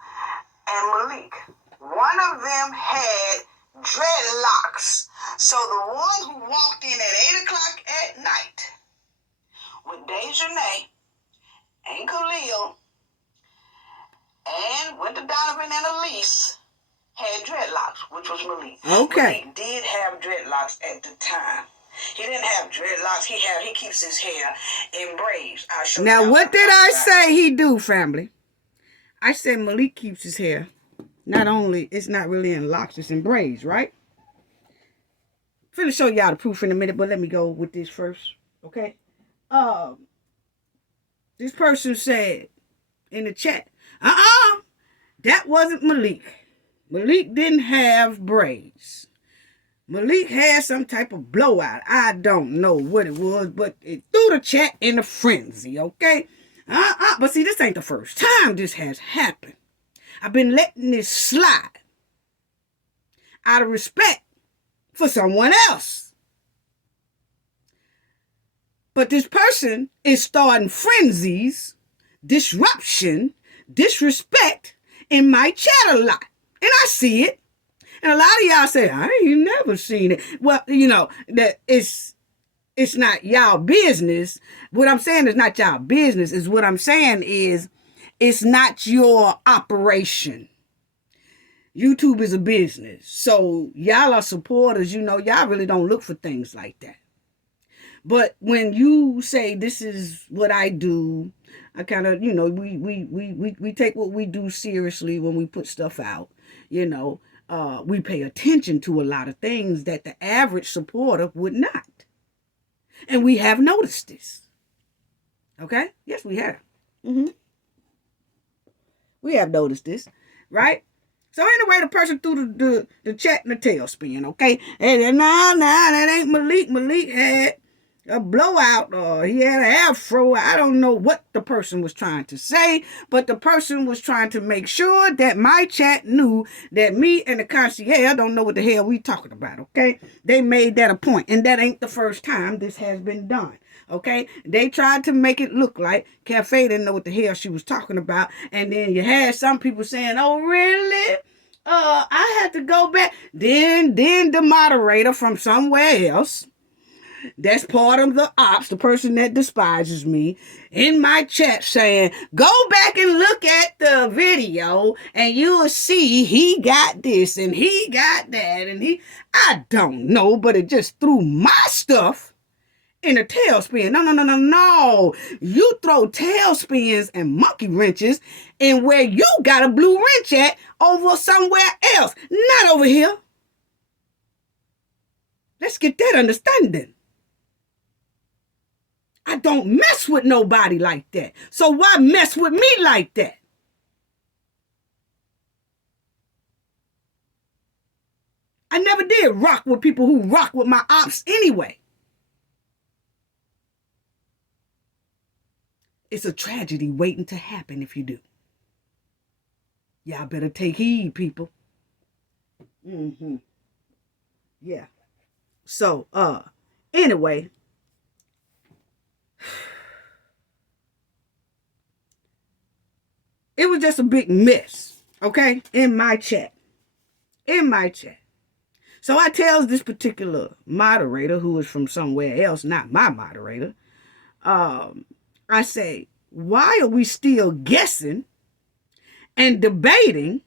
and Malik. One of them had dreadlocks. So the one who walked in at 8 o'clock at night with Dejanay and Khalil and Winter Donovan and Elise had dreadlocks, which was Malik. Okay. Malik did have dreadlocks at the time. He didn't have dreadlocks. He keeps his hair in braids. I'll show you. Now, what did I say he do, family? I said Malik keeps his hair. Not only, it's not really in locks, it's in braids, right? I'm finna show y'all the proof in a minute, but let me go with this first, okay? This person said in the chat, that wasn't Malik. Malik didn't have braids. Malik had some type of blowout. I don't know what it was, but it threw the chat in a frenzy, okay? But see, this ain't the first time this has happened. I've been letting this slide out of respect for someone else. But this person is starting frenzies, disruption, disrespect in my chat a lot. And I see it. And a lot of y'all say, I ain't never seen it. Well, you know, that it's not y'all business. What I'm saying is not y'all business. Is what I'm saying is it's not your operation. YouTube is a business. So y'all are supporters, you know, y'all really don't look for things like that. But when you say this is what I do, I kind of, you know, we take what we do seriously when we put stuff out, you know. We pay attention to a lot of things that the average supporter would not. And we have noticed this. Okay? Yes, we have. We have noticed this, right? So anyway, the person threw the chat in the tailspin, okay? And nah, that ain't Malik. Malik had a blowout, or he had an afro. I don't know what the person was trying to say, but the person was trying to make sure that my chat knew that me and the concierge don't know what the hell we talking about, okay? They made that a point, and that ain't the first time this has been done, okay? They tried to make it look like Cafe didn't know what the hell she was talking about, and then you had some people saying, oh, really? I had to go back. Then the moderator from somewhere else, that's part of the ops, the person that despises me, in my chat saying, go back and look at the video and you will see he got this and he got that and I don't know, but it just threw my stuff in a tailspin. No. You throw tailspins and monkey wrenches in where you got a blue wrench at over somewhere else, not over here. Let's get that understanding. I don't mess with nobody like that. So why mess with me like that? I never did rock with people who rock with my ops anyway. It's a tragedy waiting to happen if you do. Y'all better take heed, people. Yeah. So, anyway. It was just a big mess, okay? In my chat. So I tells this particular moderator, who is from somewhere else, not my moderator, I say, why are we still guessing and debating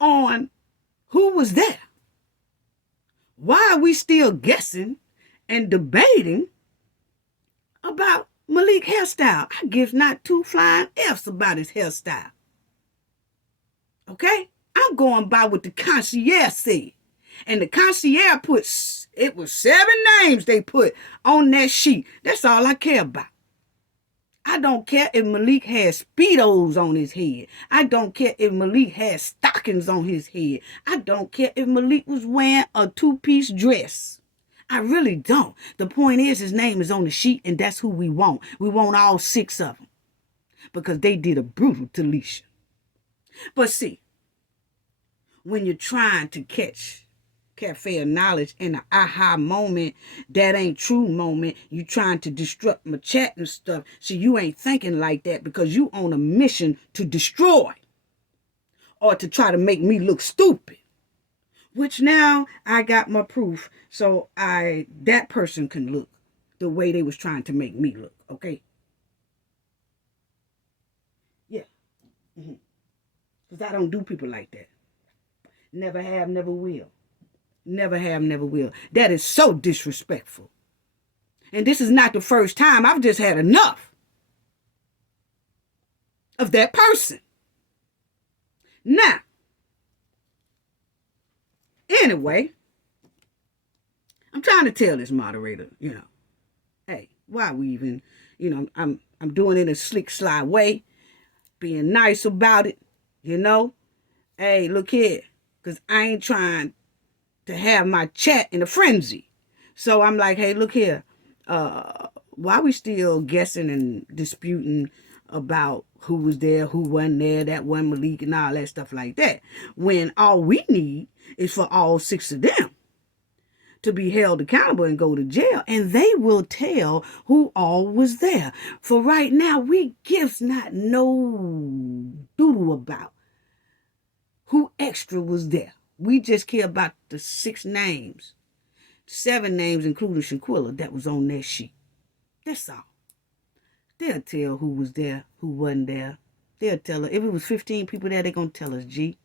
on who was there. Why are we still guessing and debating about Malik hairstyle? I give not two flying F's about his hairstyle. Okay? I'm going by what the concierge said. And the concierge it was 7 names they put on that sheet. That's all I care about. I don't care if Malik had Speedos on his head. I don't care if Malik had stockings on his head. I don't care if Malik was wearing a 2-piece dress. I really don't. The point is his name is on the sheet, and that's who we want. We want all 6 of them because they did a brutal deletion. But see, when you're trying to catch cafe of knowledge in an aha moment, that ain't true moment, you trying to disrupt my chat and stuff. See, you ain't thinking like that because you on a mission to destroy or to try to make me look stupid. Which now I got my proof, so that person can look the way they was trying to make me look, okay? Yeah. Because I don't do people like that. Never have, never will. Never have, never will. That is so disrespectful. And this is not the first time. I've just had enough of that person. Now, anyway, I'm trying to tell this moderator, hey, why we even, I'm doing it in a slick, sly way, being nice about it, Hey, look here, because I ain't trying to have my chat in a frenzy. So I'm like, hey, look here. Why we still guessing and disputing about who was there, who wasn't there, that one Malik and all that stuff like that, when all we need is for all 6 of them to be held accountable and go to jail, and they will tell who all was there. For right now, we gives not no doodle about who extra was there. We just care about the 6 names, 7 names, including Shaquilla, that was on that sheet. That's all. They'll tell who was there, who wasn't there. They'll tell her. If it was 15 people there, they're going to tell us, G.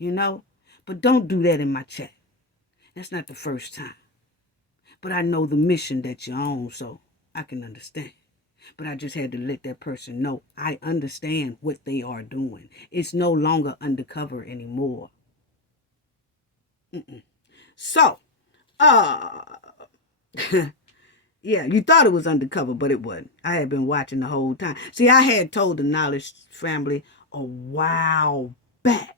But don't do that in my chat. That's not the first time. But I know the mission that you're on, so I can understand. But I just had to let that person know I understand what they are doing. It's no longer undercover anymore. So, yeah, you thought it was undercover, but it wasn't. I had been watching the whole time. See, I had told the Knowledge family a while back.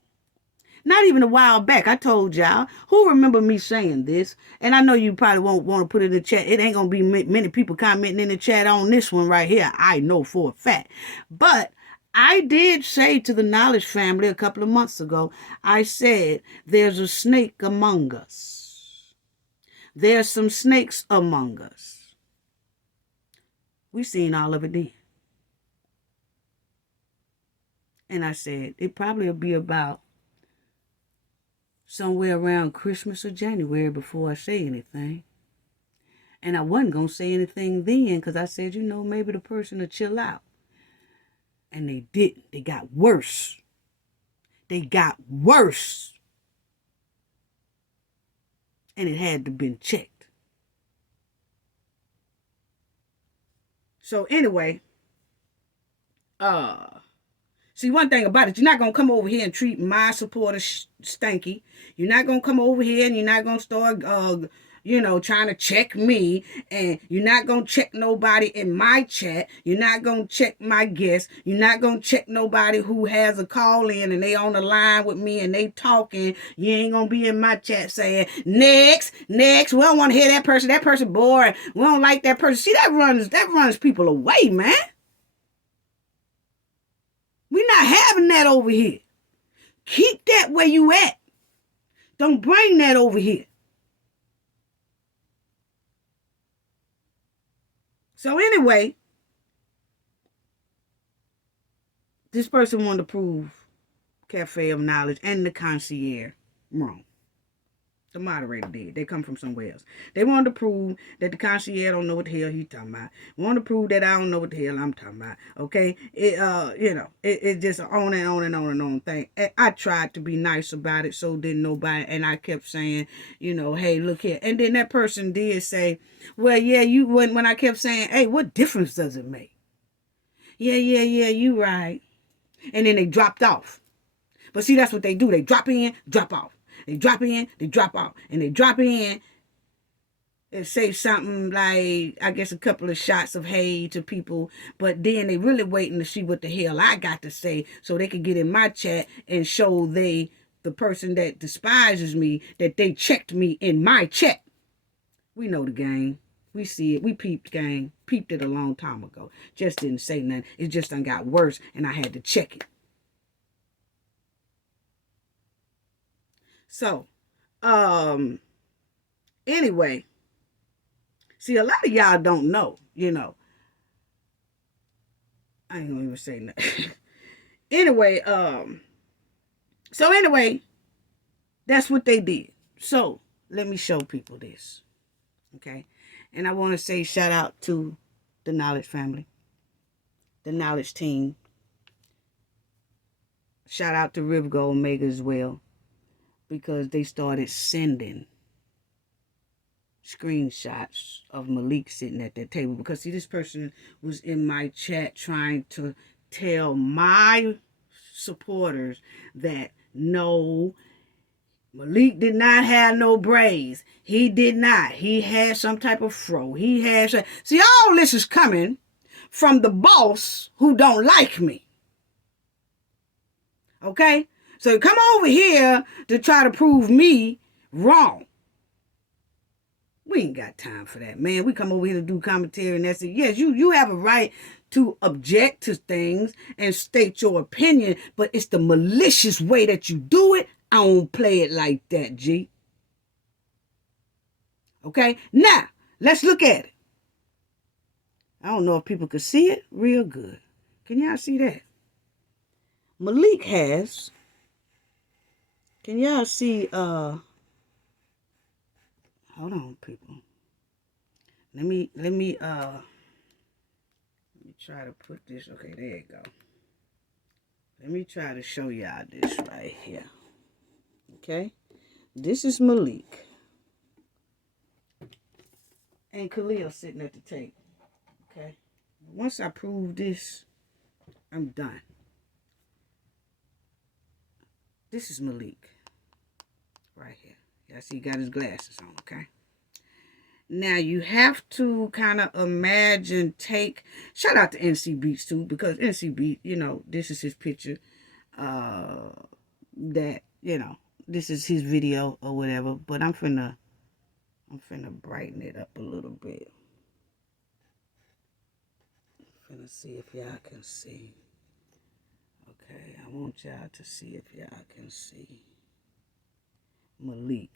Not even a while back. I told y'all. Who remember me saying this? And I know you probably won't want to put it in the chat. It ain't going to be many people commenting in the chat on this one right here. I know for a fact. But I did say to the Knowledge family a couple of months ago, I said, there's a snake among us. There's some snakes among us. We seen all of it then. And I said, it probably will be about somewhere around Christmas or January before I say anything. And I wasn't going to say anything then because I said, maybe the person will chill out. And they didn't. They got worse. They got worse. And it had to been checked. So anyway, see, one thing about it, you're not going to come over here and treat my supporters stanky. You're not going to come over here and you're not going to start, trying to check me. And you're not going to check nobody in my chat. You're not going to check my guests. You're not going to check nobody who has a call in and they on the line with me and they talking. You ain't going to be in my chat saying, next. We don't want to hear that person. That person boring. We don't like that person. See, that runs people away, man. We're not having that over here. Keep that where you at. Don't bring that over here. So anyway, this person wanted to prove Cafe of Knowledge and the concierge wrong. The moderator did. They come from somewhere else. They wanted to prove that the concierge don't know what the hell he talking about. Want to prove that I don't know what the hell I'm talking about. Okay, it just on and on and on and on thing. I tried to be nice about it, so didn't nobody. And I kept saying, hey, look here. And then that person did say, well, yeah, when I kept saying, hey, what difference does it make? Yeah, you right. And then they dropped off. But see, that's what they do. They drop in, drop off. They drop in, they drop off. And they drop in and say something like, I guess, a couple of shots of hay to people. But then they really waiting to see what the hell I got to say so they can get in my chat and show the person that despises me, that they checked me in my chat. We know the game. We see it. We peeped, gang. Peeped it a long time ago. Just didn't say nothing. It just done got worse and I had to check it. So, anyway, see, a lot of y'all don't know, I ain't gonna even say nothing. Anyway, that's what they did. So, let me show people this, okay? And I want to say shout out to the Knowledge family, the Knowledge team. Shout out to Rivgo Omega as well, because they started sending screenshots of Malik sitting at that table. Because, see, this person was in my chat trying to tell my supporters that no, Malik did not have no braids. He did not. He had some type of fro. He had some... See, all this is coming from the boss who don't like me. Okay? So come over here to try to prove me wrong. We ain't got time for that, man. We come over here to do commentary and that's it. Yes, you have a right to object to things and state your opinion, but it's the malicious way that you do it. I don't play it like that, G. Okay? Now, let's look at it. I don't know if people could see it real good. Can y'all see that? Malik has... Can y'all see, hold on, people. Let me try to put this, okay, there you go. Let me try to show y'all this right here. Okay? This is Malik. And Khalil sitting at the table. Okay? Once I prove this, I'm done. This is Malik. Right here. Y'all see he got his glasses on, okay? Now, you have to kind of imagine, shout out to NC Beats, too, because NC Beat, this is his picture, that, this is his video or whatever, but I'm finna brighten it up a little bit. I'm finna see if y'all can see. Okay, I want y'all to see if y'all can see Malik.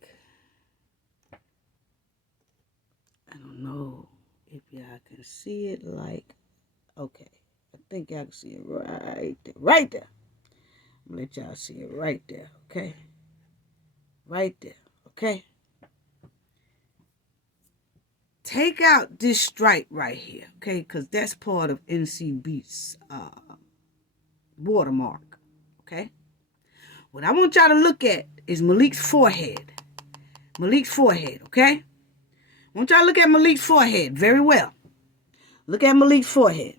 I don't know if y'all can see it like, okay. I think y'all can see it right there. Right there. I'm gonna let y'all see it right there, okay? Right there, okay? Take out this stripe right here, okay? Because that's part of NC Beats' watermark, okay? What I want y'all to look at is Malik's forehead. Malik's forehead, okay? I want y'all to look at Malik's forehead very well. Look at Malik's forehead.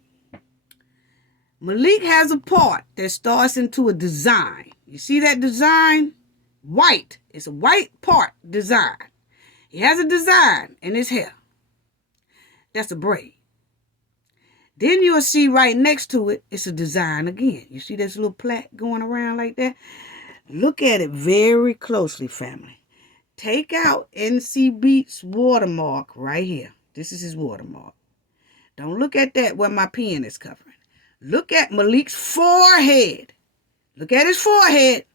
Malik has a part that starts into a design. You see that design? White. It's a white part design. He has a design in his hair. That's a braid. Then you'll see right next to it, it's a design again. You see this little plait going around like that? Look at it very closely, family. Take out NC Beats' watermark right here. This is his watermark. Don't look at that where my pen is covering. Look at Malik's forehead. Look at his forehead.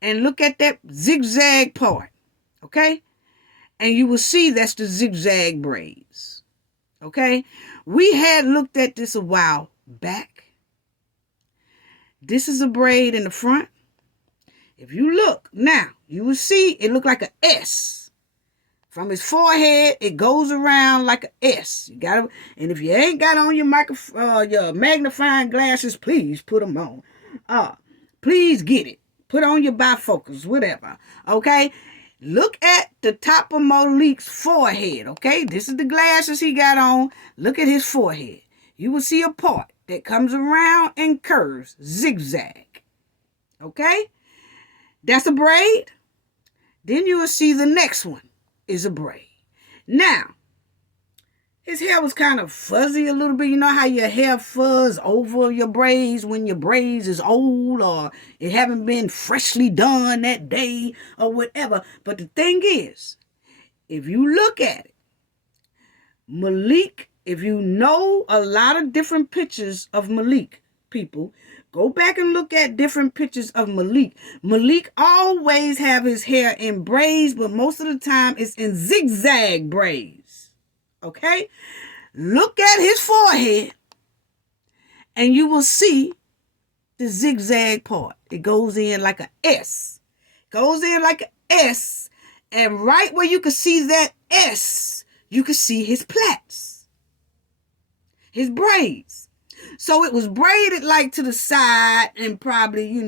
And look at that zigzag part. Okay? And you will see that's the zigzag braids. Okay? We had looked at this a while back. This is a braid in the front. If you look now, you will see it look like an S. From his forehead, it goes around like an S. You got to, and if you ain't got on your magnifying glasses, please put them on. Please get it. Put on your bifocals, whatever. Okay? Look at the top of Malik's forehead. Okay? This is the glasses he got on. Look at his forehead. You will see a part that comes around and curves, zigzag. Okay? That's a braid. Then you will see the next one is a braid. Now, his hair was kind of fuzzy a little bit. You know how your hair fuzz over your braids when your braids is old or it haven't been freshly done that day or whatever. But the thing is, if you look at it, Malik, if you know a lot of different pictures of Malik, people, go back and look at different pictures of Malik. Malik always have his hair in braids, but most of the time it's in zigzag braids. Okay? Look at his forehead and you will see the zigzag part. It goes in like an S. Goes in like an S. And right where you can see that S, you can see his plaits. His braids. So it was braided like to the side and probably,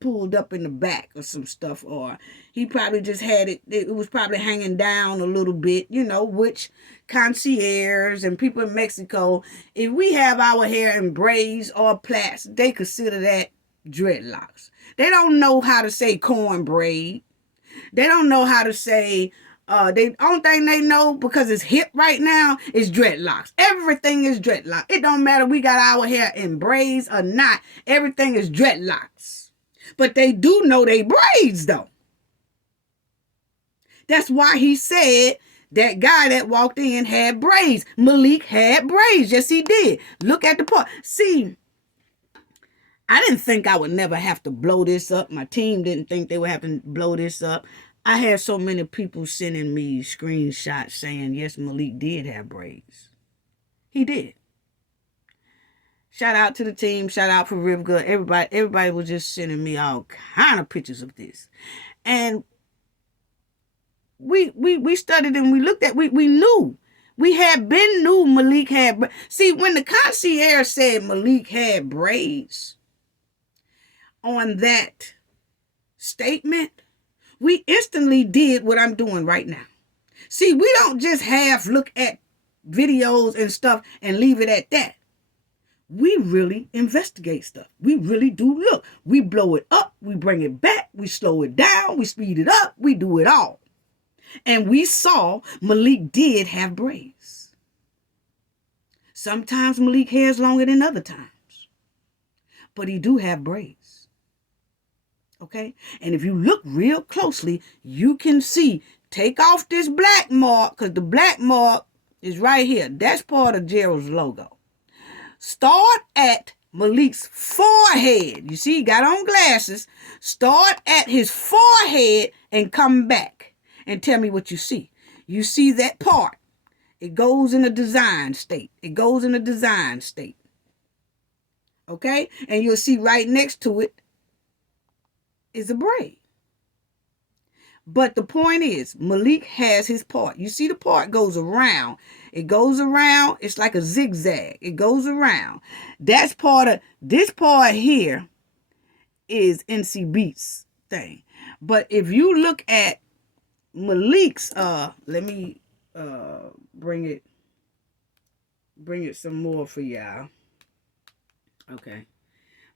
pulled up in the back or some stuff. Or he probably just had it was probably hanging down a little bit, which concierge and people in Mexico, if we have our hair in braids or plaits, they consider that dreadlocks. They don't know how to say cornbraid. They don't know how to say... the only thing they know, because it's hip right now, is dreadlocks. Everything is dreadlock. It don't matter we got our hair in braids or not. Everything is dreadlocks. But they do know they braids, though. That's why he said that guy that walked in had braids. Malik had braids. Yes, he did. Look at the part. See, I didn't think I would never have to blow this up. My team didn't think they would have to blow this up. I had so many people sending me screenshots saying, yes, Malik did have braids. He did. Shout out to the team. Shout out for Rivka. Everybody was just sending me all kind of pictures of this. And we studied and we looked at, we knew. We had been knew Malik had. See, when the concierge said Malik had braids on that statement, we instantly did what I'm doing right now. See, we don't just half look at videos and stuff and leave it at that. We really investigate stuff. We really do look. We blow it up. We bring it back. We slow it down. We speed it up. We do it all. And we saw Malik did have braids. Sometimes Malik hair is longer than other times. But he do have braids. Okay? And if you look real closely, you can see, take off this black mark, because the black mark is right here. That's part of Gerald's logo. Start at Malik's forehead. You see, he got on glasses. Start at his forehead and come back and tell me what you see. You see that part. It goes in a design state. It goes in a design state. Okay? And you'll see right next to it is a braid. But the point is, Malik has his part. You see the part goes around. It goes around. It's like a zigzag. It goes around. That's part of, this part here is NC Beats thing. But if you look at Malik's, let me bring it some more for y'all. Okay.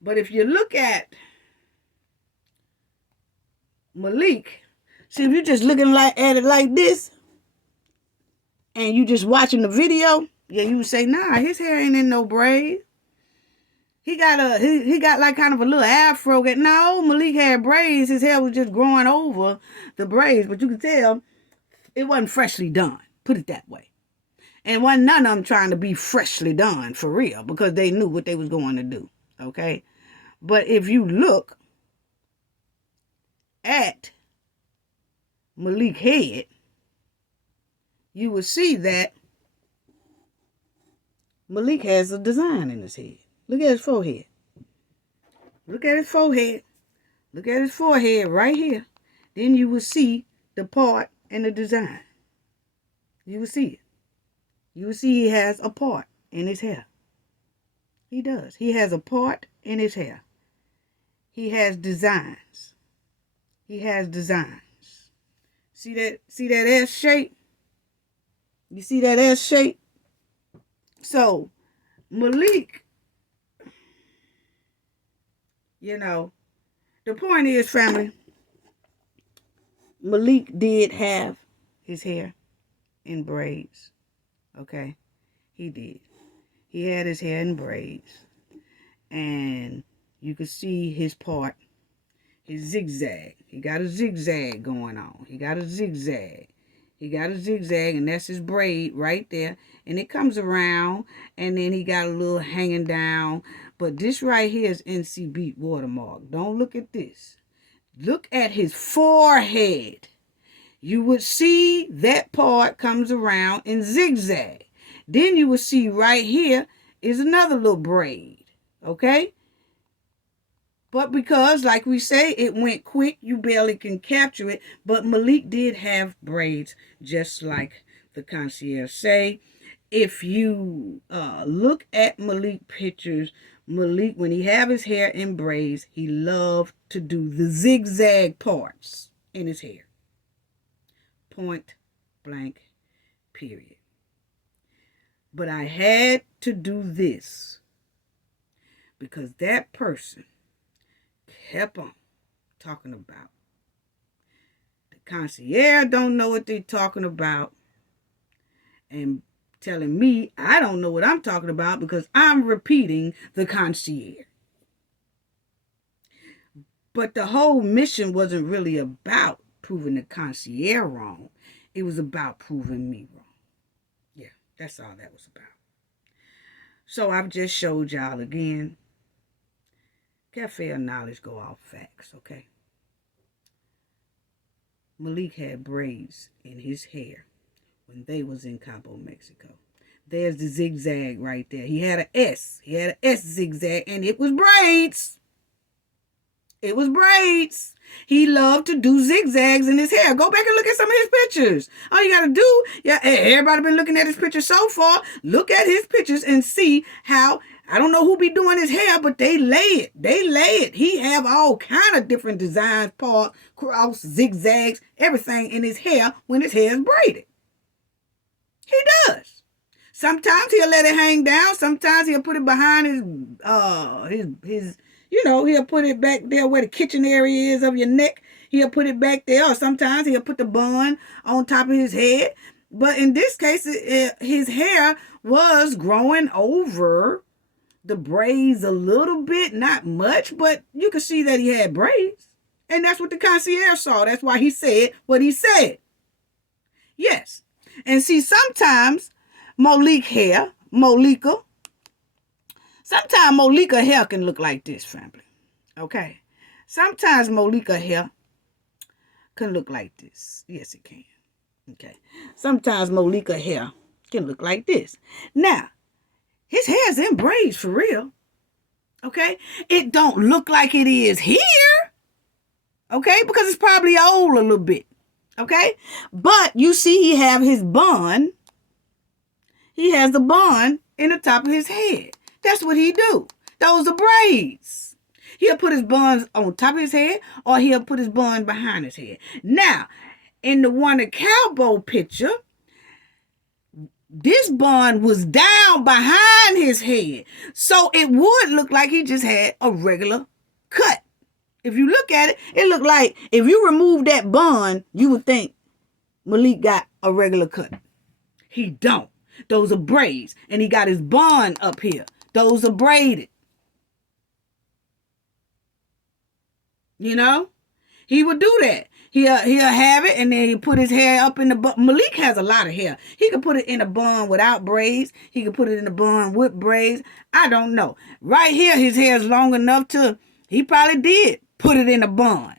But if you look at Malik, see, if you're just looking at it like this, and you just watching the video, yeah, you would say, nah, his hair ain't in no braid. He got like kind of a little afro. No, Malik had braids. His hair was just growing over the braids, but you could tell it wasn't freshly done. Put it that way. And wasn't none of them trying to be freshly done for real, because they knew what they was going to do. Okay, but if you look at Malik head, you will see that Malik has a design in his head. Look at his forehead. Look at his forehead. Look at his forehead right here. Then you will see the part and the design. You will see it. You will see he has a part in his hair. He does. He has a part in his hair. He has designs. He has designs. See that S shape? You see that S shape? So, Malik, the point is, family, Malik did have his hair in braids. Okay? He did. He had his hair in braids. And you could see his part, his zigzag. He got a zigzag going on. He got a zigzag, and that's his braid right there. And it comes around, and then he got a little hanging down. But this right here is NC Beat watermark. Don't look at this. Look at his forehead. You would see that part comes around in zigzag. Then you would see right here is another little braid. Okay? But because, like we say, it went quick, you barely can capture it. But Malik did have braids, just like the concierge say. If you look at Malik pictures, Malik, when he have his hair in braids, he loved to do the zigzag parts in his hair. Point blank, period. But I had to do this because that person kept on talking about. The concierge don't know what they're talking about and telling me I don't know what I'm talking about because I'm repeating the concierge. But the whole mission wasn't really about proving the concierge wrong. It was about proving me wrong. Yeah, that's all that was about. So I've just showed y'all again. Cafe of knowledge go off facts, okay? Malik had braids in his hair when they was in Cabo, Mexico. There's the zigzag right there. He had an S. He had an S zigzag, and it was braids. It was braids. He loved to do zigzags in his hair. Go back and look at some of his pictures. All you got to do, everybody been looking at his pictures so far. Look at his pictures and see how, I don't know who be doing his hair, but they lay it. They lay it. He have all kind of different designs, part, cross, zigzags, everything in his hair when his hair is braided. He does. Sometimes he'll let it hang down. Sometimes he'll put it behind his he'll put it back there where the kitchen area is of your neck. He'll put it back there. Or sometimes he'll put the bun on top of his head. But in this case, his hair was growing over the braids a little bit. Not much, but you could see that he had braids. And that's what the concierge saw. That's why he said what he said. Yes. And see, sometimes Molika hair can look like this, family. Okay? Sometimes Molika hair can look like this. Yes, it can. Okay? Sometimes Molika hair can look like this. Now, his hair's in braids for real. Okay? It don't look like it is here. Okay? Because it's probably old a little bit. Okay? But you see he have his bun. He has the bun in the top of his head. That's what he do. Those are braids. He'll put his buns on top of his head or he'll put his bun behind his head. Now, in the one of Cowboy picture, this bun was down behind his head. So it would look like he just had a regular cut. If you look at it, it look like if you remove that bun, you would think Malik got a regular cut. He don't. Those are braids. And he got his bun up here. Those are braided. You know? He would do that. He'll have it and then he put his hair up in the bun. Malik has a lot of hair. He could put it in a bun without braids. He could put it in a bun with braids. I don't know. Right here, his hair is long enough to, he probably did put it in a bun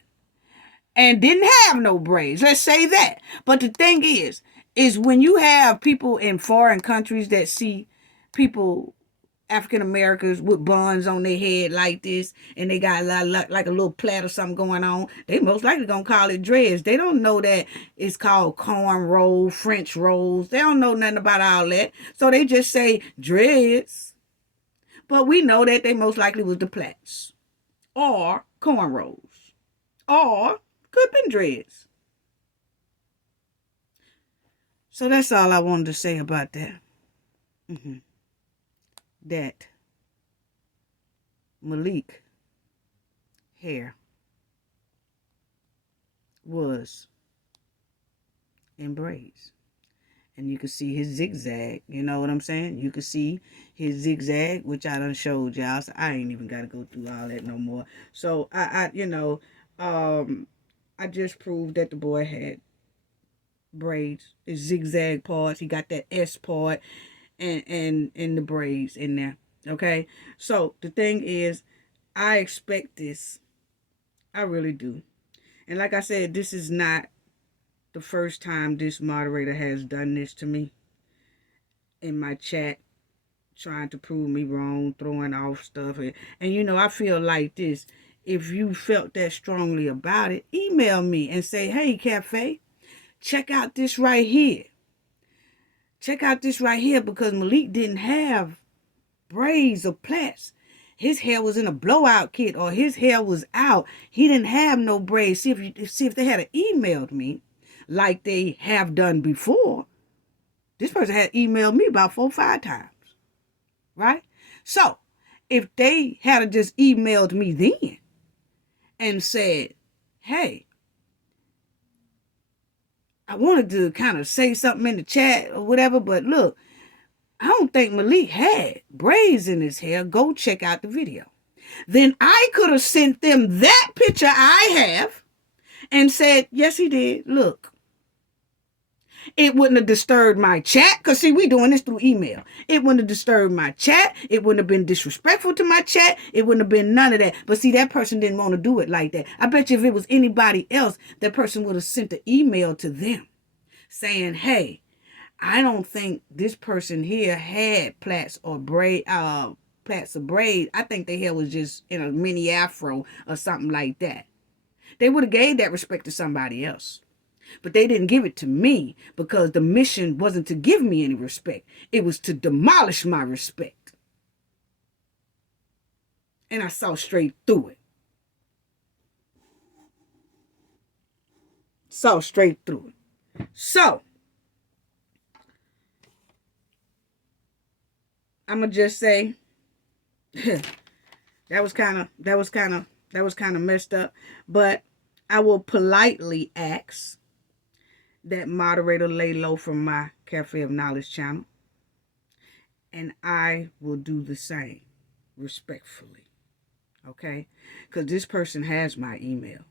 and didn't have no braids. Let's say that. But the thing is when you have people in foreign countries that see people African Americans with buns on their head like this, and they got like a little plait or something going on, they most likely gonna call it dreads. They don't know that it's called corn roll, French rolls. They don't know nothing about all that, so they just say dreads. But we know that they most likely was the plaits or corn rolls or could have been dreads. So that's all I wanted to say about that. That Malik hair was in braids. And you can see his zigzag. You know what I'm saying? You can see his zigzag, which I done showed y'all. So I ain't even got to go through all that no more. So I just proved that the boy had braids, his zigzag parts. He got that S part and the braids in there. Okay? So the thing is, I expect this. I really do. And like I said, this is not the first time this moderator has done this to me in my chat, trying to prove me wrong, throwing off stuff. And I feel like this. If you felt that strongly about it, email me and say, hey, Cafe, check out this right here. Check out this right here, because Malik didn't have braids or plaits. His hair was in a blowout kit, or his hair was out. He didn't have no braids. See if they had emailed me like they have done before. This person had emailed me about 4 or 5 times. Right? So, if they had just emailed me then and said, hey, I wanted to kind of say something in the chat or whatever, but look, I don't think Malik had braids in his hair. Go check out the video. Then I could have sent them that picture I have and said, yes, he did. Look. It wouldn't have disturbed my chat, because see, we doing this through email. It wouldn't have disturbed my chat. It wouldn't have been disrespectful to my chat. It wouldn't have been none of that. But see, that person didn't want to do it like that. I bet you if it was anybody else, that person would have sent an email to them saying, hey, I don't think this person here had plaits or braid, plaits or braid. I think their hair was just in a mini afro or something like that. They would have gave that respect to somebody else. But they didn't give it to me, because the mission wasn't to give me any respect. It was to demolish my respect. And I saw straight through it. Saw straight through it. So, I'm going to just say, that was kind of messed up. But I will politely ask that moderator lay low from my Cafe of Knowledge channel, and I will do the same respectfully. Okay? Because this person has my email,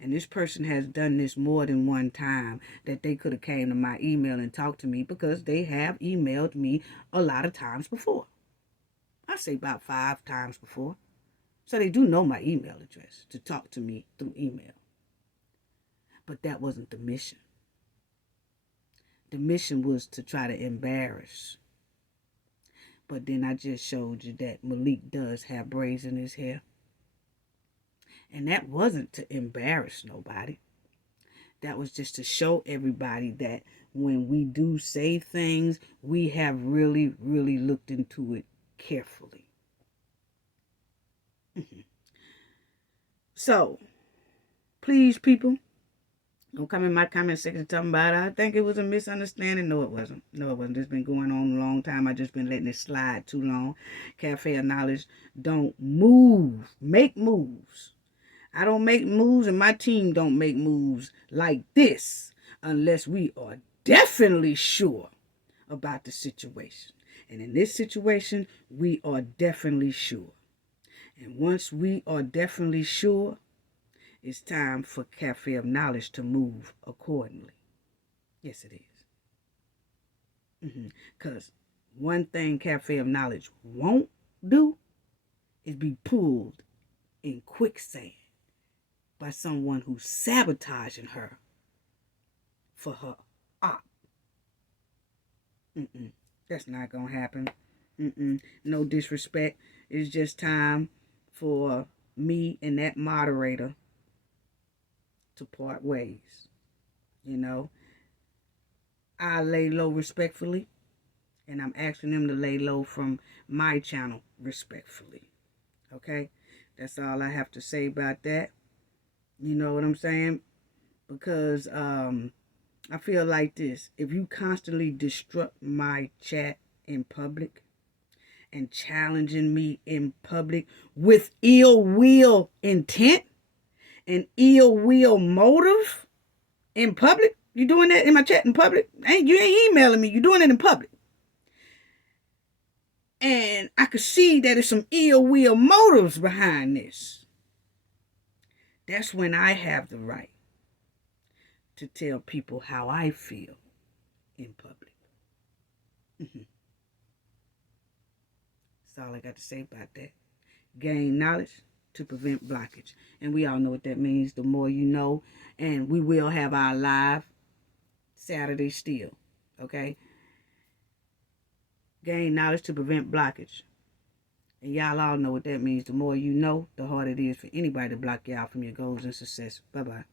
and this person has done this more than one time, that they could have came to my email and talked to me, because they have emailed me a lot of times before. I say about 5 times before. So they do know my email address to talk to me through email. But that wasn't the mission. The mission was to try to embarrass. But then I just showed you that Malik does have braids in his hair. And that wasn't to embarrass nobody. That was just to show everybody that when we do say things, we have really, really looked into it carefully. So, please, people, don't come in my comment section talking about, I think it was a misunderstanding. No, it wasn't. No, it wasn't. It's been going on a long time. I just been letting it slide too long. Cafe of Knowledge don't move. Make moves. I don't make moves, and my team don't make moves like this unless we are definitely sure about the situation. And in this situation, we are definitely sure. And once we are definitely sure, it's time for Cafe of Knowledge to move accordingly. Yes, it is. Because one thing Cafe of Knowledge won't do is be pulled in quicksand by someone who's sabotaging her for her op. That's not going to happen. No disrespect. It's just time for me and that moderator to part ways. You know, I lay low respectfully, and I'm asking them to lay low from my channel respectfully. Okay? That's all I have to say about that. You know what I'm saying? Because I feel like this. If you constantly disrupt my chat in public and challenging me in public with ill will intent and ill will motive in public, you doing that in my chat in public? You ain't emailing me. You doing it in public. And I could see that there's some ill will motives behind this. That's when I have the right to tell people how I feel in public. That's all I got to say about that. Gain knowledge to prevent blockage. And we all know what that means. The more you know. And we will have our live Saturday still. Okay? Gain knowledge to prevent blockage. And y'all all know what that means. The more you know, the harder it is for anybody to block you out from your goals and success. Bye-bye.